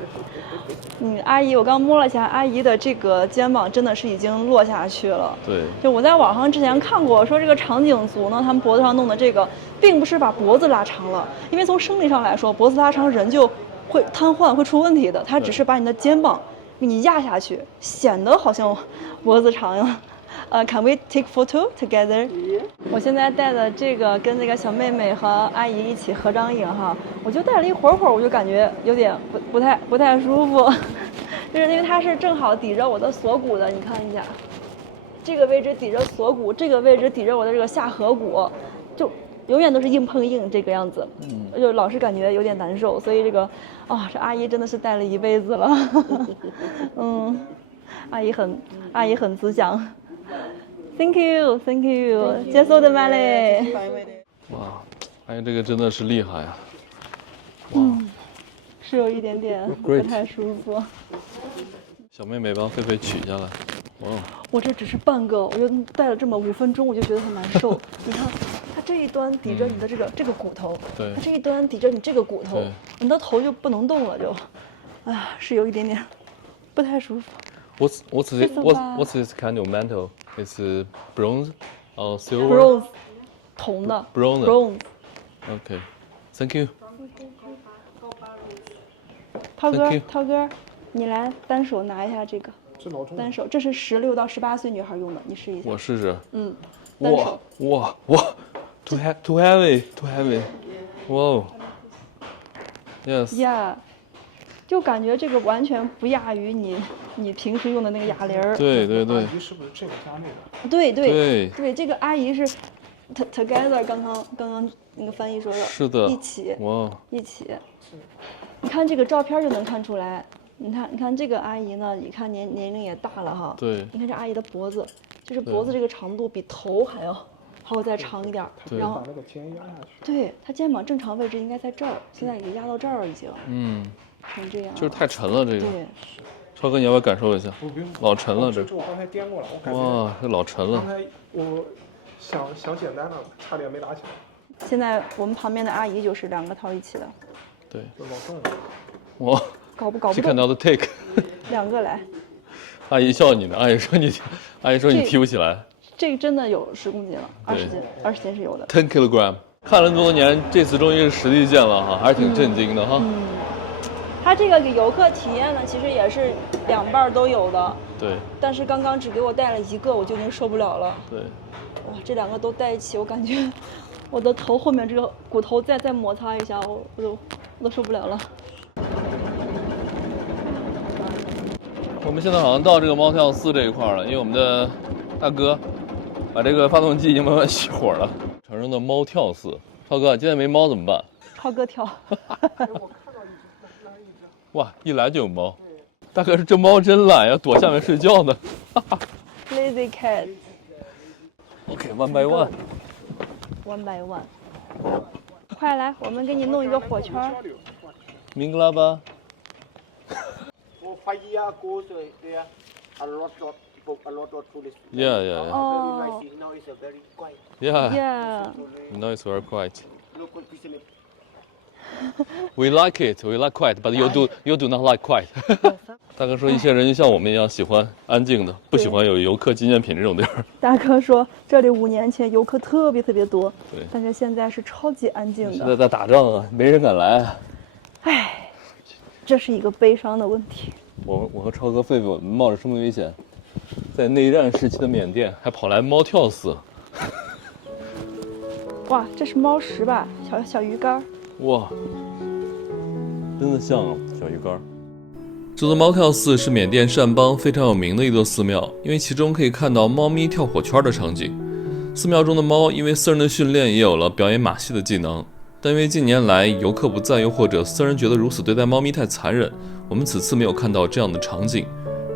阿姨，我刚摸了一下，阿姨的这个肩膀真的是已经落下去了。对。就我在网上之前看过，说这个长颈族呢，他们脖子上弄的这个，并不是把脖子拉长了，因为从生理上来说，脖子拉长人就会瘫痪，会出问题的。它只是把你的肩膀给你压下去，显得好像脖子长呀。Can we take photo together? 我现在戴的这个跟那个小妹妹和阿姨一起合张影哈，我就戴了一会儿，我就感觉有点不太舒服，就是因为它是正好抵着我的锁骨的，你看一下，这个位置抵着锁骨，这个位置抵着我的这个下颌骨，就永远都是硬碰硬这个样子，就老是感觉有点难受。所以这个，这阿姨真的是带了一辈子了，阿姨很慈祥。Thank you， 接受的吗嘞？哇，哎，这个真的是厉害啊！是有一点点不太舒服。小妹妹帮狒狒取下来，哇！我这只是半个，我就戴了这么5分钟，我就觉得很难受。你看，它这一端抵着你的这个骨头，对，它这一端抵着你这个骨头对，你的头就不能动了，是有一点点不太舒服。What's this kind of mantle? It's bronze or silver? Bronze， 铜的。Bronze。 Okay, thank you. 涛哥，你来单手拿一下这个。是老重。单手，这是16到18岁女孩用的，你试一下。我试试。单手。哇 ，too heavy. Wow. Yes. Yeah， 就感觉这个完全不亚于你平时用的那个哑铃儿。对。阿姨是不是这个加那对，个？这个阿姨是 together， 刚刚那个翻译说的。是的。一起。哇。一起。你看这个照片就能看出来，你看这个阿姨呢，你看年龄也大了哈。对。你看这阿姨的脖子，就是脖子这个长度比头还要再长一点，然后把那个肩压下去。对，她肩膀正常位置应该在这儿，现在已经压到这儿已经。成这样。就是太沉了这个。对。超哥，你要不要感受一下？不用。老沉了这我刚才颠过了，我感觉。哇，这老沉了。刚才我想简单的，差点没打起来。现在我们旁边的阿姨就是2个套一起的。对。就老重。哇。搞不动。She cannot take。2个来。阿姨笑你呢，阿姨说你提不起来。这个真的有10公斤了，20斤是有的。10 kilogram。看了这么多年，这次终于是实地见了哈，还是挺震惊的哈。他这个给游客体验呢，其实也是2半都有的。对。但是刚刚只给我带了1个，我就已经受不了了。对。哇，这2个都带一起，我感觉我的头后面这个骨头再摩擦一下，我都受不了了。我们现在好像到这个猫跳寺这一块了，因为我们的大哥把这个发动机已经慢慢熄火了。长征的猫跳寺，超哥，今天没猫怎么办？超哥跳。哇，一来就有猫。大哥，这猫真懒，要躲下面睡觉呢。Lazy cat。OK， one by one。one by one。快来，我们给你弄一个火圈。明格拉巴。5 years ago, there a lot of tourists. Yeah. Oh. Very nice. Now it's very quiet. Yeah. Now it's very quiet. Local fishermen. We like it. We like quiet, but you do not like quiet. 大哥说，一些人就像我们一样喜欢安静的，不喜欢有游客纪念品这种地儿。大哥说，这里5年前游客特别多，对，但是现在是超级安静的。现在在打仗啊，没人敢来。唉，这是一个悲伤的问题。我和超哥、狒狒，我们冒着生命危险，在内战时期的缅甸，还跑来猫跳寺。哇，这是猫食吧？小鱼干。哇，真的像啊，小鱼干。这座猫跳寺是缅甸善邦非常有名的一座寺庙，因为其中可以看到猫咪跳火圈的场景。寺庙中的猫因为僧人的训练，也有了表演马戏的技能。但因为近年来游客不在，又或者僧人觉得如此对待猫咪太残忍，我们此次没有看到这样的场景，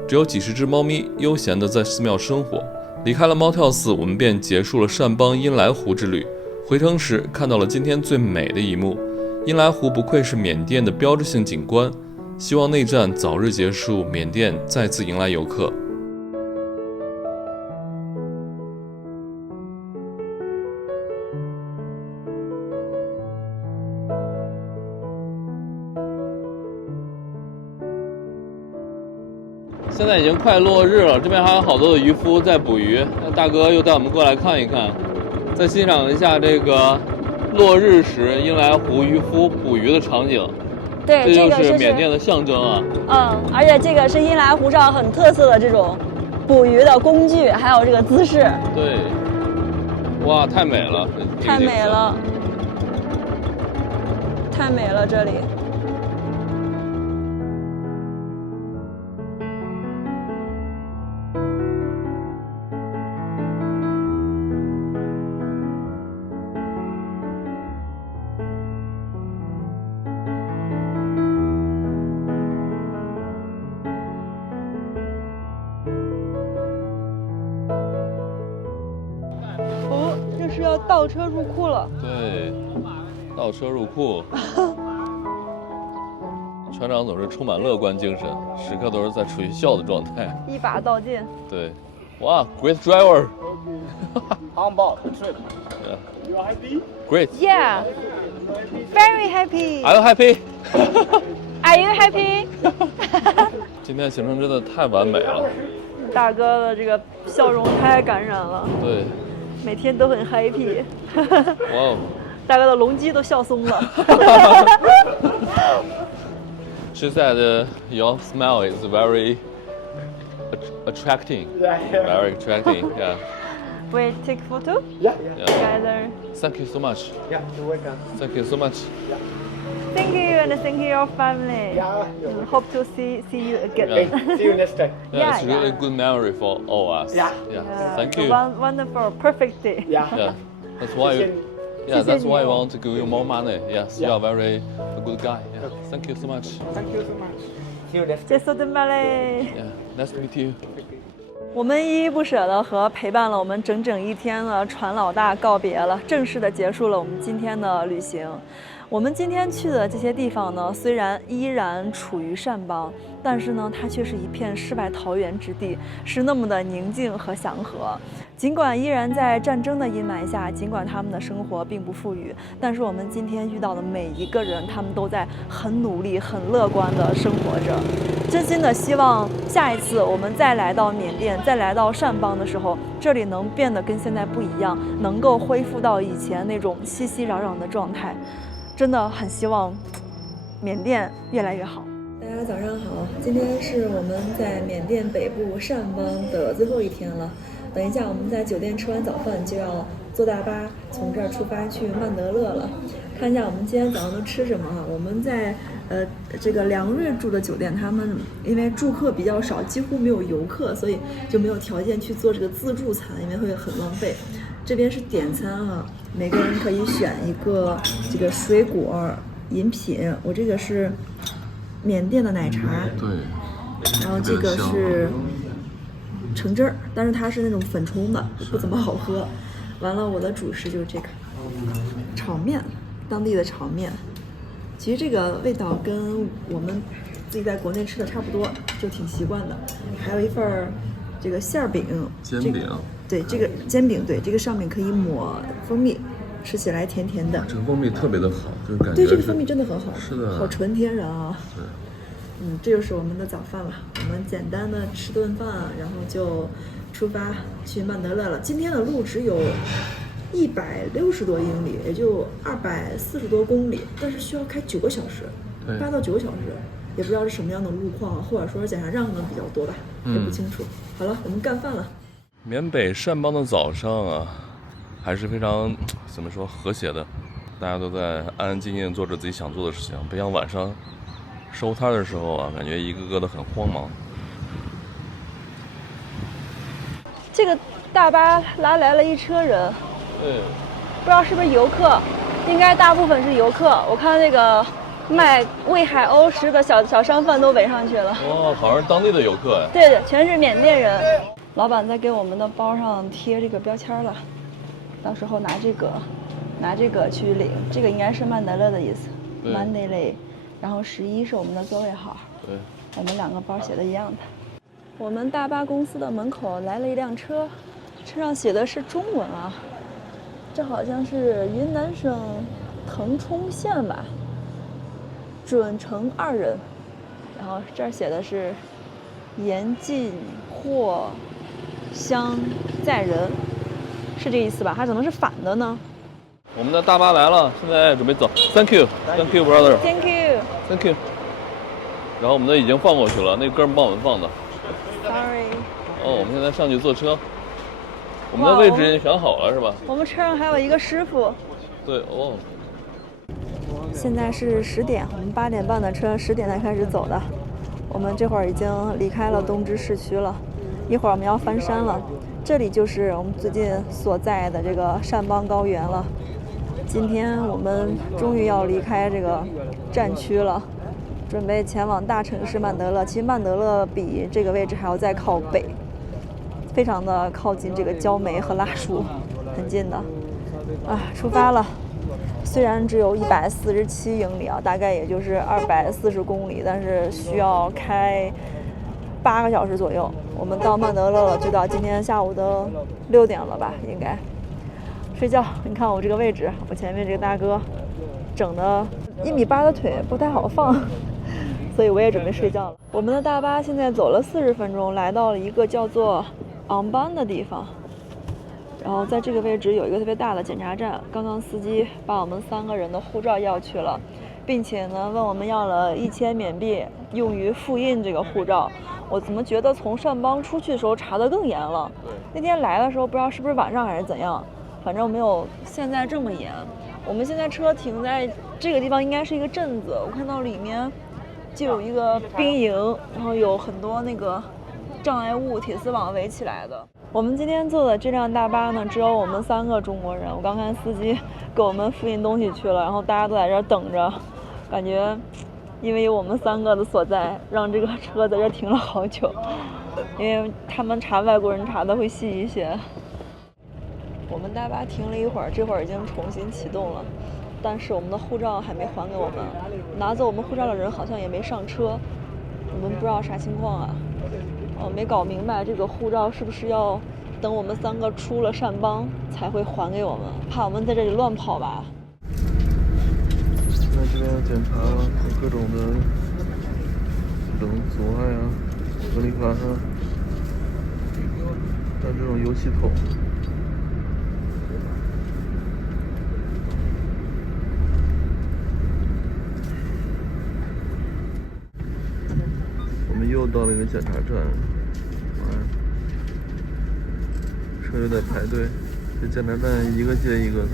只有几十只猫咪悠闲地在寺庙生活。离开了猫跳寺，我们便结束了善邦因莱湖之旅。回程时看到了今天最美的一幕，因莱湖不愧是缅甸的标志性景观。希望内战早日结束，缅甸再次迎来游客。现在已经快落日了，这边还有好多的渔夫在捕鱼。那大哥又带我们过来看一看，再欣赏一下这个落日时因莱湖渔夫捕鱼的场景。对，这就是缅甸的象征啊。而且这个是因莱湖上很特色的这种捕鱼的工具，还有这个姿势。对，哇，太美了，太美了，太美了，这里。倒车入库了。对，倒车入库。船长总是充满乐观精神，时刻都是在处于笑的状态。一把倒进。对，哇 ，Great driver。 How about the trip? Yeah. You are happy? Great. Yeah. Very happy. Are you happy? Are you happy? 今天行程真的太完美了。大哥的这个笑容太感染了，对，每天都很 happy。哇哦。大哥的龙肌都笑松了。She said your smile is very attracting. Very attracting. Yeah. We take photo Yeah. Yeah. together. Thank you so much. Yeah, you're welcome. Thank you so much. Thank you and thank you your family. Yeah, you're welcome. Hope to see you again. Yeah. See you next time. Yeah, it's Yeah, really yeah. good memory for all us. Yeah. Yeah. Thank you. Wonderful, perfect day. Yeah. Yeah. That's why. 谢谢你。 Yeah, that's why I 谢谢你。 want to give you more money. Yes, you Yeah. are very a good guy. Yeah. Thank you so much. Thank you so much. See you next time. 接受的吗嘞？ Yeah. Nice to meet you. 我们依依不舍地和陪伴了我们整整一天的船老大告别了，正式的结束了我们今天的旅行。我们今天去的这些地方呢，虽然依然处于善邦，但是呢，它却是一片世外桃源之地，是那么的宁静和祥和。尽管依然在战争的阴霾下，尽管他们的生活并不富裕，但是我们今天遇到的每一个人，他们都在很努力、很乐观地生活着。真心的希望下一次我们再来到缅甸，再来到善邦的时候，这里能变得跟现在不一样，能够恢复到以前那种熙熙攘攘的状态。真的很希望缅甸越来越好。大家早上好，今天是我们在缅甸北部善邦的最后一天了。等一下我们在酒店吃完早饭就要坐大巴从这儿出发去曼德勒了。看一下我们今天早上都吃什么啊？我们在这个梁瑞住的酒店，他们因为住客比较少，几乎没有游客，所以就没有条件去做这个自助餐，因为会很浪费。这边是点餐啊，每个人可以选一个这个水果饮品。我这个是缅甸的奶茶，对。然后这个是橙汁儿，但是它是那种粉冲的，不怎么好喝。完了，我的主食就是这个炒面，当地的炒面。其实这个味道跟我们自己在国内吃的差不多，就挺习惯的。还有一份儿这个馅儿饼，煎饼。对，这个煎饼，对，这个上面可以抹蜂蜜，吃起来甜甜的。这个蜂蜜特别的好，就是感觉。对，这个蜂蜜真的很好，是的，好纯天然啊。对。这就是我们的早饭了。我们简单的吃顿饭，然后就出发去曼德勒了。今天的路只有160多英里，也就240多公里，但是需要开9个小时，8到9个小时，也不知道是什么样的路况，或者说检查让的比较多吧，也不清楚。好了，我们干饭了。缅北善邦的早上啊，还是非常怎么说和谐的，大家都在安安静静做着自己想做的事情，不像晚上收摊的时候啊，感觉一个个的很慌忙。这个大巴拉来了一车人，对，不知道是不是游客，应该大部分是游客。我看那个卖喂海鸥食的小商贩都围上去了。哦，好像是当地的游客哎。对的，全是缅甸人。老板在给我们的包上贴这个标签了，到时候拿这个去领。这个应该是曼德勒的意思，曼德勒。然后11是我们的座位号。对，我们2个包写的一样的。我们大巴公司的门口来了一辆车，车上写的是中文啊，这好像是云南省腾冲县吧，准乘2人，然后这儿写的是严禁或相载人，是这意思吧？它可能是反的呢。我们的大巴来了，现在准备走。Thank you, thank you, brother. Thank you. Thank you. 然后我们都已经放过去了，那哥们帮我们放的。Sorry. 哦，我们现在上去坐车。我们的位置已经选好了是吧？我们车上还有一个师傅。对哦。现在是10点，我们8点半的车10点才开始走的。我们这会儿已经离开了东芝市区了，一会儿我们要翻山了。这里就是我们最近所在的这个善邦高原了。今天我们终于要离开这个战区了，准备前往大城市曼德勒。其实曼德勒比这个位置还要再靠北，非常的靠近这个焦梅和拉舒，很近的。出发了。虽然只有147英里啊，大概也就是240公里，但是需要开8个小时左右。我们到曼德勒了，就到今天下午的6点了吧，应该。睡觉，你看我这个位置，我前面这个大哥整的1.8米的腿不太好放，所以我也准备睡觉了。我们的大巴现在走了40分钟，来到了一个叫做昂班的地方。然后在这个位置有一个特别大的检查站，刚刚司机把我们3个人的护照要去了，并且呢问我们要了1000缅币用于复印这个护照。我怎么觉得从善邦出去的时候查得更严了？那天来的时候不知道是不是晚上还是怎样，反正没有现在这么严。我们现在车停在这个地方，应该是一个镇子，我看到里面就有一个兵营，然后有很多那个障碍物铁丝网围起来的。我们今天坐的这辆大巴呢，只有我们3个中国人。我刚看司机给我们复印东西去了，然后大家都在这儿等着，感觉因为有我们3个的所在，让这个车在这停了好久，因为他们查外国人查的会细一些。我们大巴停了一会儿，这会儿已经重新启动了，但是我们的护照还没还给我们，拿走我们护照的人好像也没上车，我们不知道啥情况啊。没搞明白这个护照是不是要等我们3个出了善邦才会还给我们，怕我们在这里乱跑吧。现在这边检查各种的这种阻碍啊、隔离卡上，还有这种油漆桶。我们又到了一个检查站，车又在排队，这检查站一个接一个的，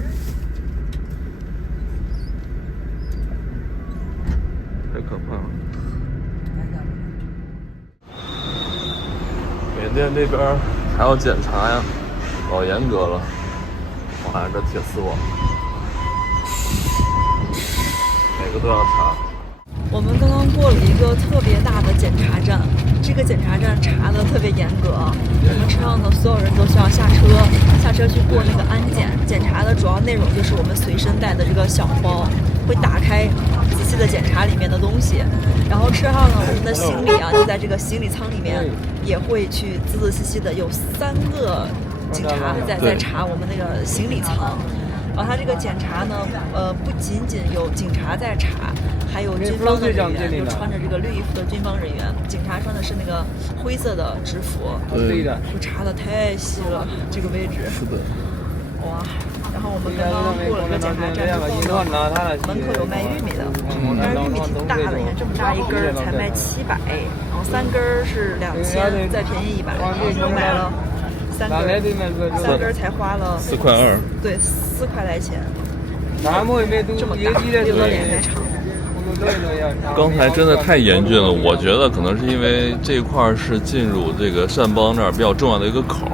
太可怕了。缅甸这边还要检查呀，老严格了。我看这铁丝网，每个都要查。我们刚刚过了一个特别大的检查站，这个检查站查的特别严格，我们车上的所有人都需要下车去过那个安检。检查的主要内容就是我们随身带的这个小包，会打开仔细的检查里面的东西。然后车上呢，我们的行李啊就在这个行李舱里面，也会去仔仔细细的，有3个警察在查我们那个行李舱。然后他这个检查呢，不仅仅有警察在查，还有军方的人员，就穿着这个绿衣服的军方人员。警察穿的是那个灰色的制服，对的，就查的太细了，这个位置。是的。哇！然后我们刚刚过了这个检查站之后呢，门口有卖玉米的，但是玉米挺大的，你看这么大一根儿才卖700，然后3根儿是2000，再便宜100，然后我买了3根才花了4.2块。对，4块来钱。这么大，比我脸还长。刚才真的太严峻了，我觉得可能是因为这块是进入这个善邦那儿比较重要的一个口，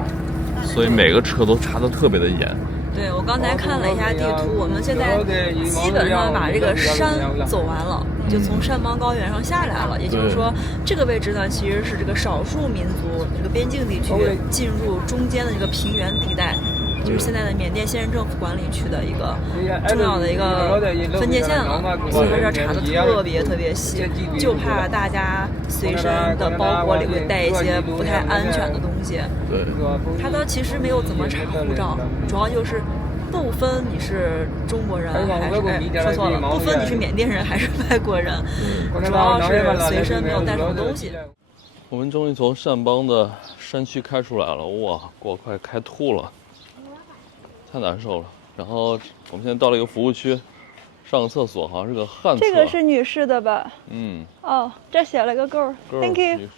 所以每个车都查得特别的严。对，我刚才看了一下地图，我们现在基本上把这个山走完了，就从善邦高原上下来了。也就是说，这个位置呢，其实是这个少数民族这个边境地区进入中间的这个平原地带，就是现在的缅甸县政府管理区的一个重要的一个分界线了。所以说这查的特别细，就怕大家随身的包裹里会带一些不太安全的东西。对，他呢其实没有怎么查护照，主要就是不分你是中国人还是说错了，不分你是缅甸人还是外国人，主要是随身没有带什么东西。我们终于从善邦的山区开出来了，哇，给我快开吐了，太难受了。然后我们现在到了一个服务区，上个厕所，好像是个旱厕。这个是女士的吧？嗯。哦，这写了个 girl。Thank you。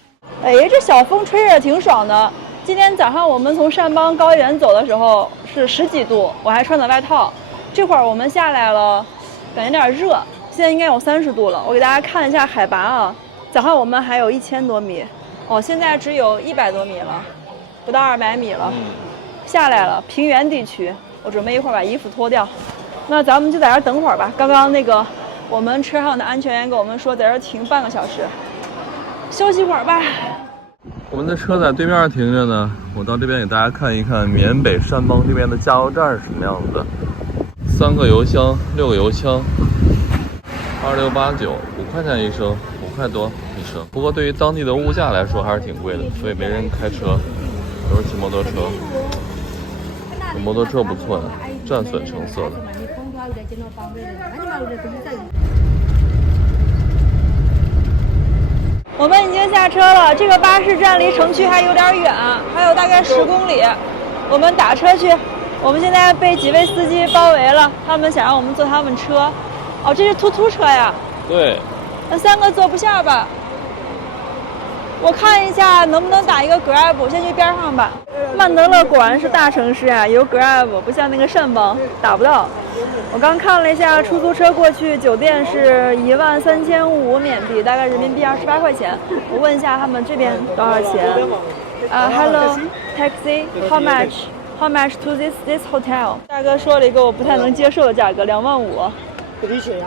哎，这小风吹着挺爽的。今天早上我们从善邦高原走的时候是10几度，我还穿的外套。这会儿我们下来了，感觉有点热，现在应该有30度了。我给大家看一下海拔啊，早上我们还有1000多米，哦，现在只有100多米了，不到200米了。下来了，平原地区。我准备一会儿把衣服脱掉。那咱们就在这儿等会儿吧。刚刚那个我们车上的安全员跟我们说，在这儿停半个小时，休息会儿吧。我们的车在对面停着呢，我到这边给大家看一看缅北掸邦这边的加油站是什么样子的。3个油箱，6个油枪，2689，5块钱一升，5块多一升。不过对于当地的物价来说还是挺贵的，所以没人开车，都是骑摩托车。这摩托车不错呀，战粉橙色的。我们已经下车了，这个巴士站离城区还有点远，还有大概10公里。我们打车去。我们现在被几位司机包围了，他们想让我们坐他们车。哦，这是突突车呀？对。那3个坐不下吧？我看一下能不能打一个 Grab， 先去边上吧。曼德勒果然是大城市啊，有 Grab， 不像那个掸邦打不到。我刚看了一下出租车过去酒店是13500缅币，大概人民币28块钱。我问一下他们这边多少钱？Hello taxi, how much? How much to this hotel？ 大哥说了一个我不太能接受的价格，25000。不理解呀。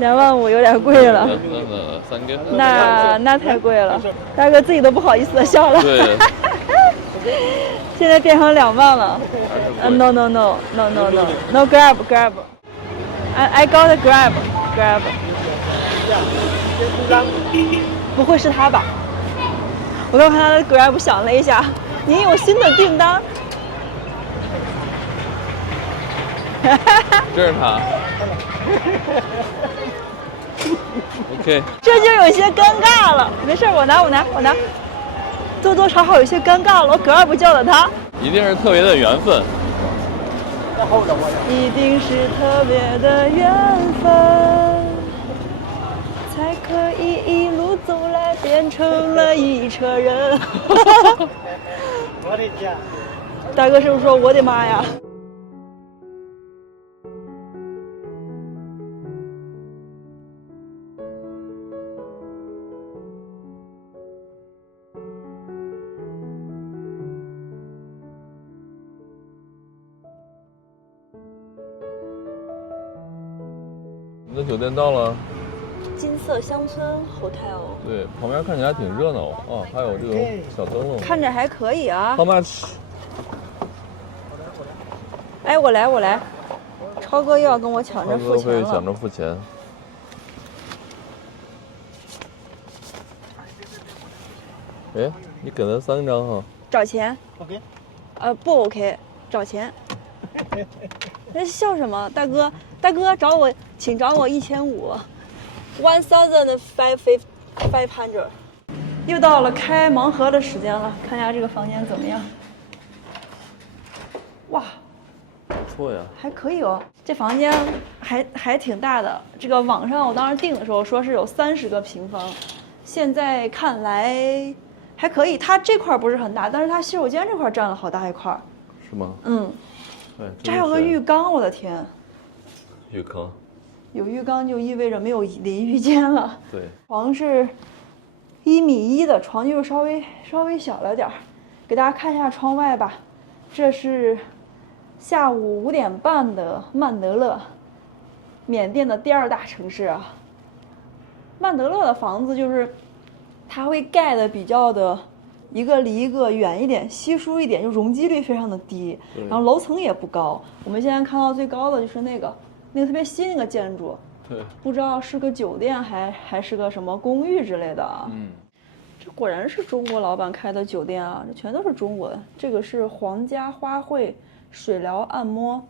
25000有点贵了。那太贵了，大哥自己都不好意思的笑了。对。现在变成2万了。No Grab。I got a Grab。不会是他吧？我刚看他的 Grab 响了一下，您有新的订单。这是他。OK。这就有些尴尬了，没事，我拿。多多少少有些尴尬了，我Grab叫了他。一定是特别的缘分。一定是特别的缘分，才可以一路走来变成了一车人。我的天！大哥是不是说我的妈呀？我们的酒店到了，金色乡村 hotel。对，旁边看起来还挺热闹哦，还有这种小灯笼，看着还可以啊。How much？ 哎，我来，超哥又要跟我抢着付钱了。超哥会抢着付钱。哎，你给了3张哈？找钱。OK。不 OK， 找钱。那笑什么？大哥，请找我1500 1,500。又到了开盲盒的时间了，看一下这个房间怎么样？哇，不错呀，还可以哦。这房间还挺大的。这个网上我当时订的时候说是有30个平方，现在看来还可以。它这块不是很大，但是它洗手间这块占了好大一块。是吗？嗯。对，这还有个浴缸，我的天！浴缸。有浴缸就意味着没有淋浴间了。对。床是1.1米的，床就稍微小了点儿。给大家看一下窗外吧，这是下午5点半的曼德勒，缅甸的第2大城市啊。曼德勒的房子就是它会盖的比较的一个离一个远一点，稀疏一点，就容积率非常的低，然后楼层也不高。我们现在看到最高的就是那个特别新那个建筑，对，不知道是个酒店还是个什么公寓之类的啊。这果然是中国老板开的酒店啊，这全都是中文。这个是皇家花卉水疗按摩，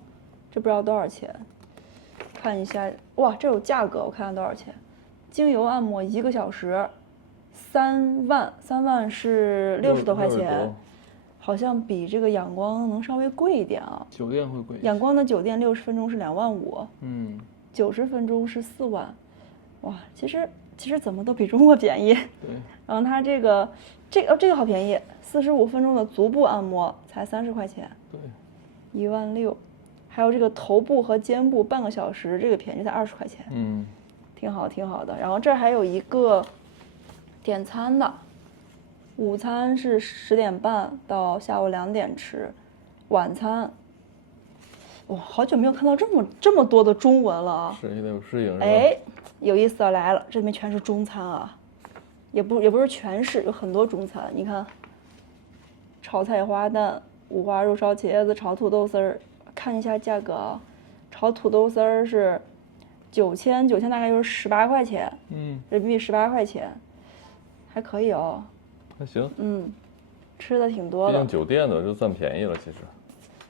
这不知道多少钱。看一下，哇，这有价格，我看看多少钱。精油按摩1个小时3万是60多块钱，好像比这个仰光能稍微贵一点啊。酒店会贵。仰光的酒店60分钟是25000， 90分钟是4万，哇，其实怎么都比中国便宜。对。然后它这个好便宜，45分钟的足部按摩才30块钱。对。16000，还有这个头部和肩部半个小时，这个便宜才20块钱。挺好的。然后这儿还有一个点餐的，午餐是10点半到下午2点吃，晚餐。哇，好久没有看到这么多的中文了啊！是，现在有适应。哎，有意思了，来了，这边全是中餐啊，也不是全是，有很多中餐。你看，炒菜花蛋、五花肉、烧茄子、炒土豆丝儿，看一下价格啊，炒土豆丝儿是9,000，大概就是18块钱，人民币18块钱，还可以哦。还行，吃的挺多的。毕竟酒店的就算便宜了，其实。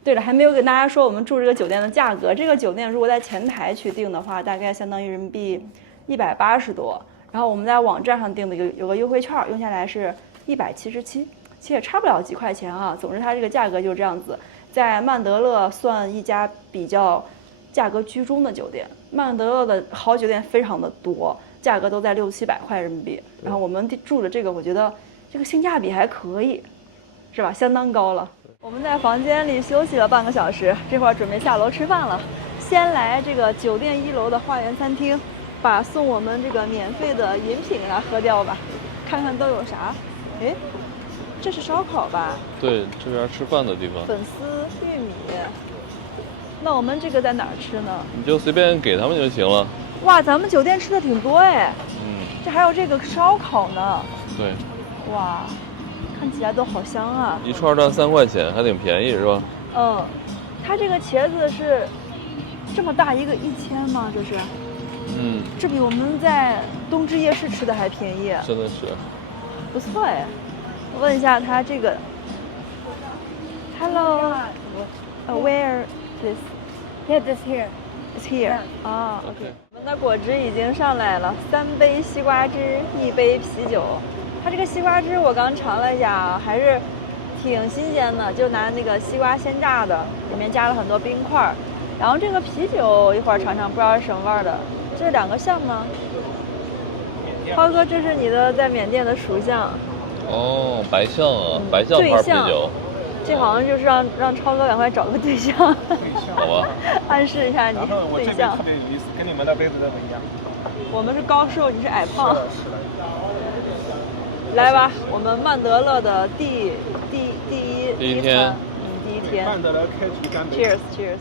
对了，还没有跟大家说我们住这个酒店的价格。这个酒店如果在前台去订的话，大概相当于人民币180多。然后我们在网站上订的有个优惠券，用下来是177，其实也差不了几块钱啊。总之它这个价格就这样子，在曼德勒算一家比较价格居中的酒店。曼德勒的好酒店非常的多，价格都在600-700块人民币。然后我们住的这个，我觉得这个性价比还可以，是吧？相当高了。我们在房间里休息了半个小时，这会儿准备下楼吃饭了。先来这个酒店1楼的花园餐厅，把送我们这个免费的饮品给它喝掉吧，看看都有啥。哎，这是烧烤吧？对，这边吃饭的地方。粉丝、玉米。那我们这个在哪儿吃呢？你就随便给他们就行了。哇，咱们酒店吃的挺多哎。这还有这个烧烤呢。对。哇。看起来都好香啊！一串赚3块钱，还挺便宜，是吧？它这个茄子是这么大一个1000吗？这是？这比我们在东芝夜市吃的还便宜。真的是。不错哎，我问一下他这个。Hello，where this? Yeah, this here. It's here. 啊 ，OK。我们的果汁已经上来了，3杯西瓜汁，1杯啤酒。它这个西瓜汁我刚尝了一下，还是挺新鲜的，就拿那个西瓜鲜榨的，里面加了很多冰块。然后这个啤酒一会儿尝尝，不知道是什么味儿的。这是2个象吗？涛哥，这是你的在缅甸的属相。哦，白象啊，白象牌啤酒。这好像就是让超哥赶快找个对象。好吧。暗示一下你对象。特别有意思，跟你们那杯子都不一样。我们是高瘦，你是矮胖。是的。来吧，我们曼德勒的第一天，第一天。曼德勒开局干杯。Cheers。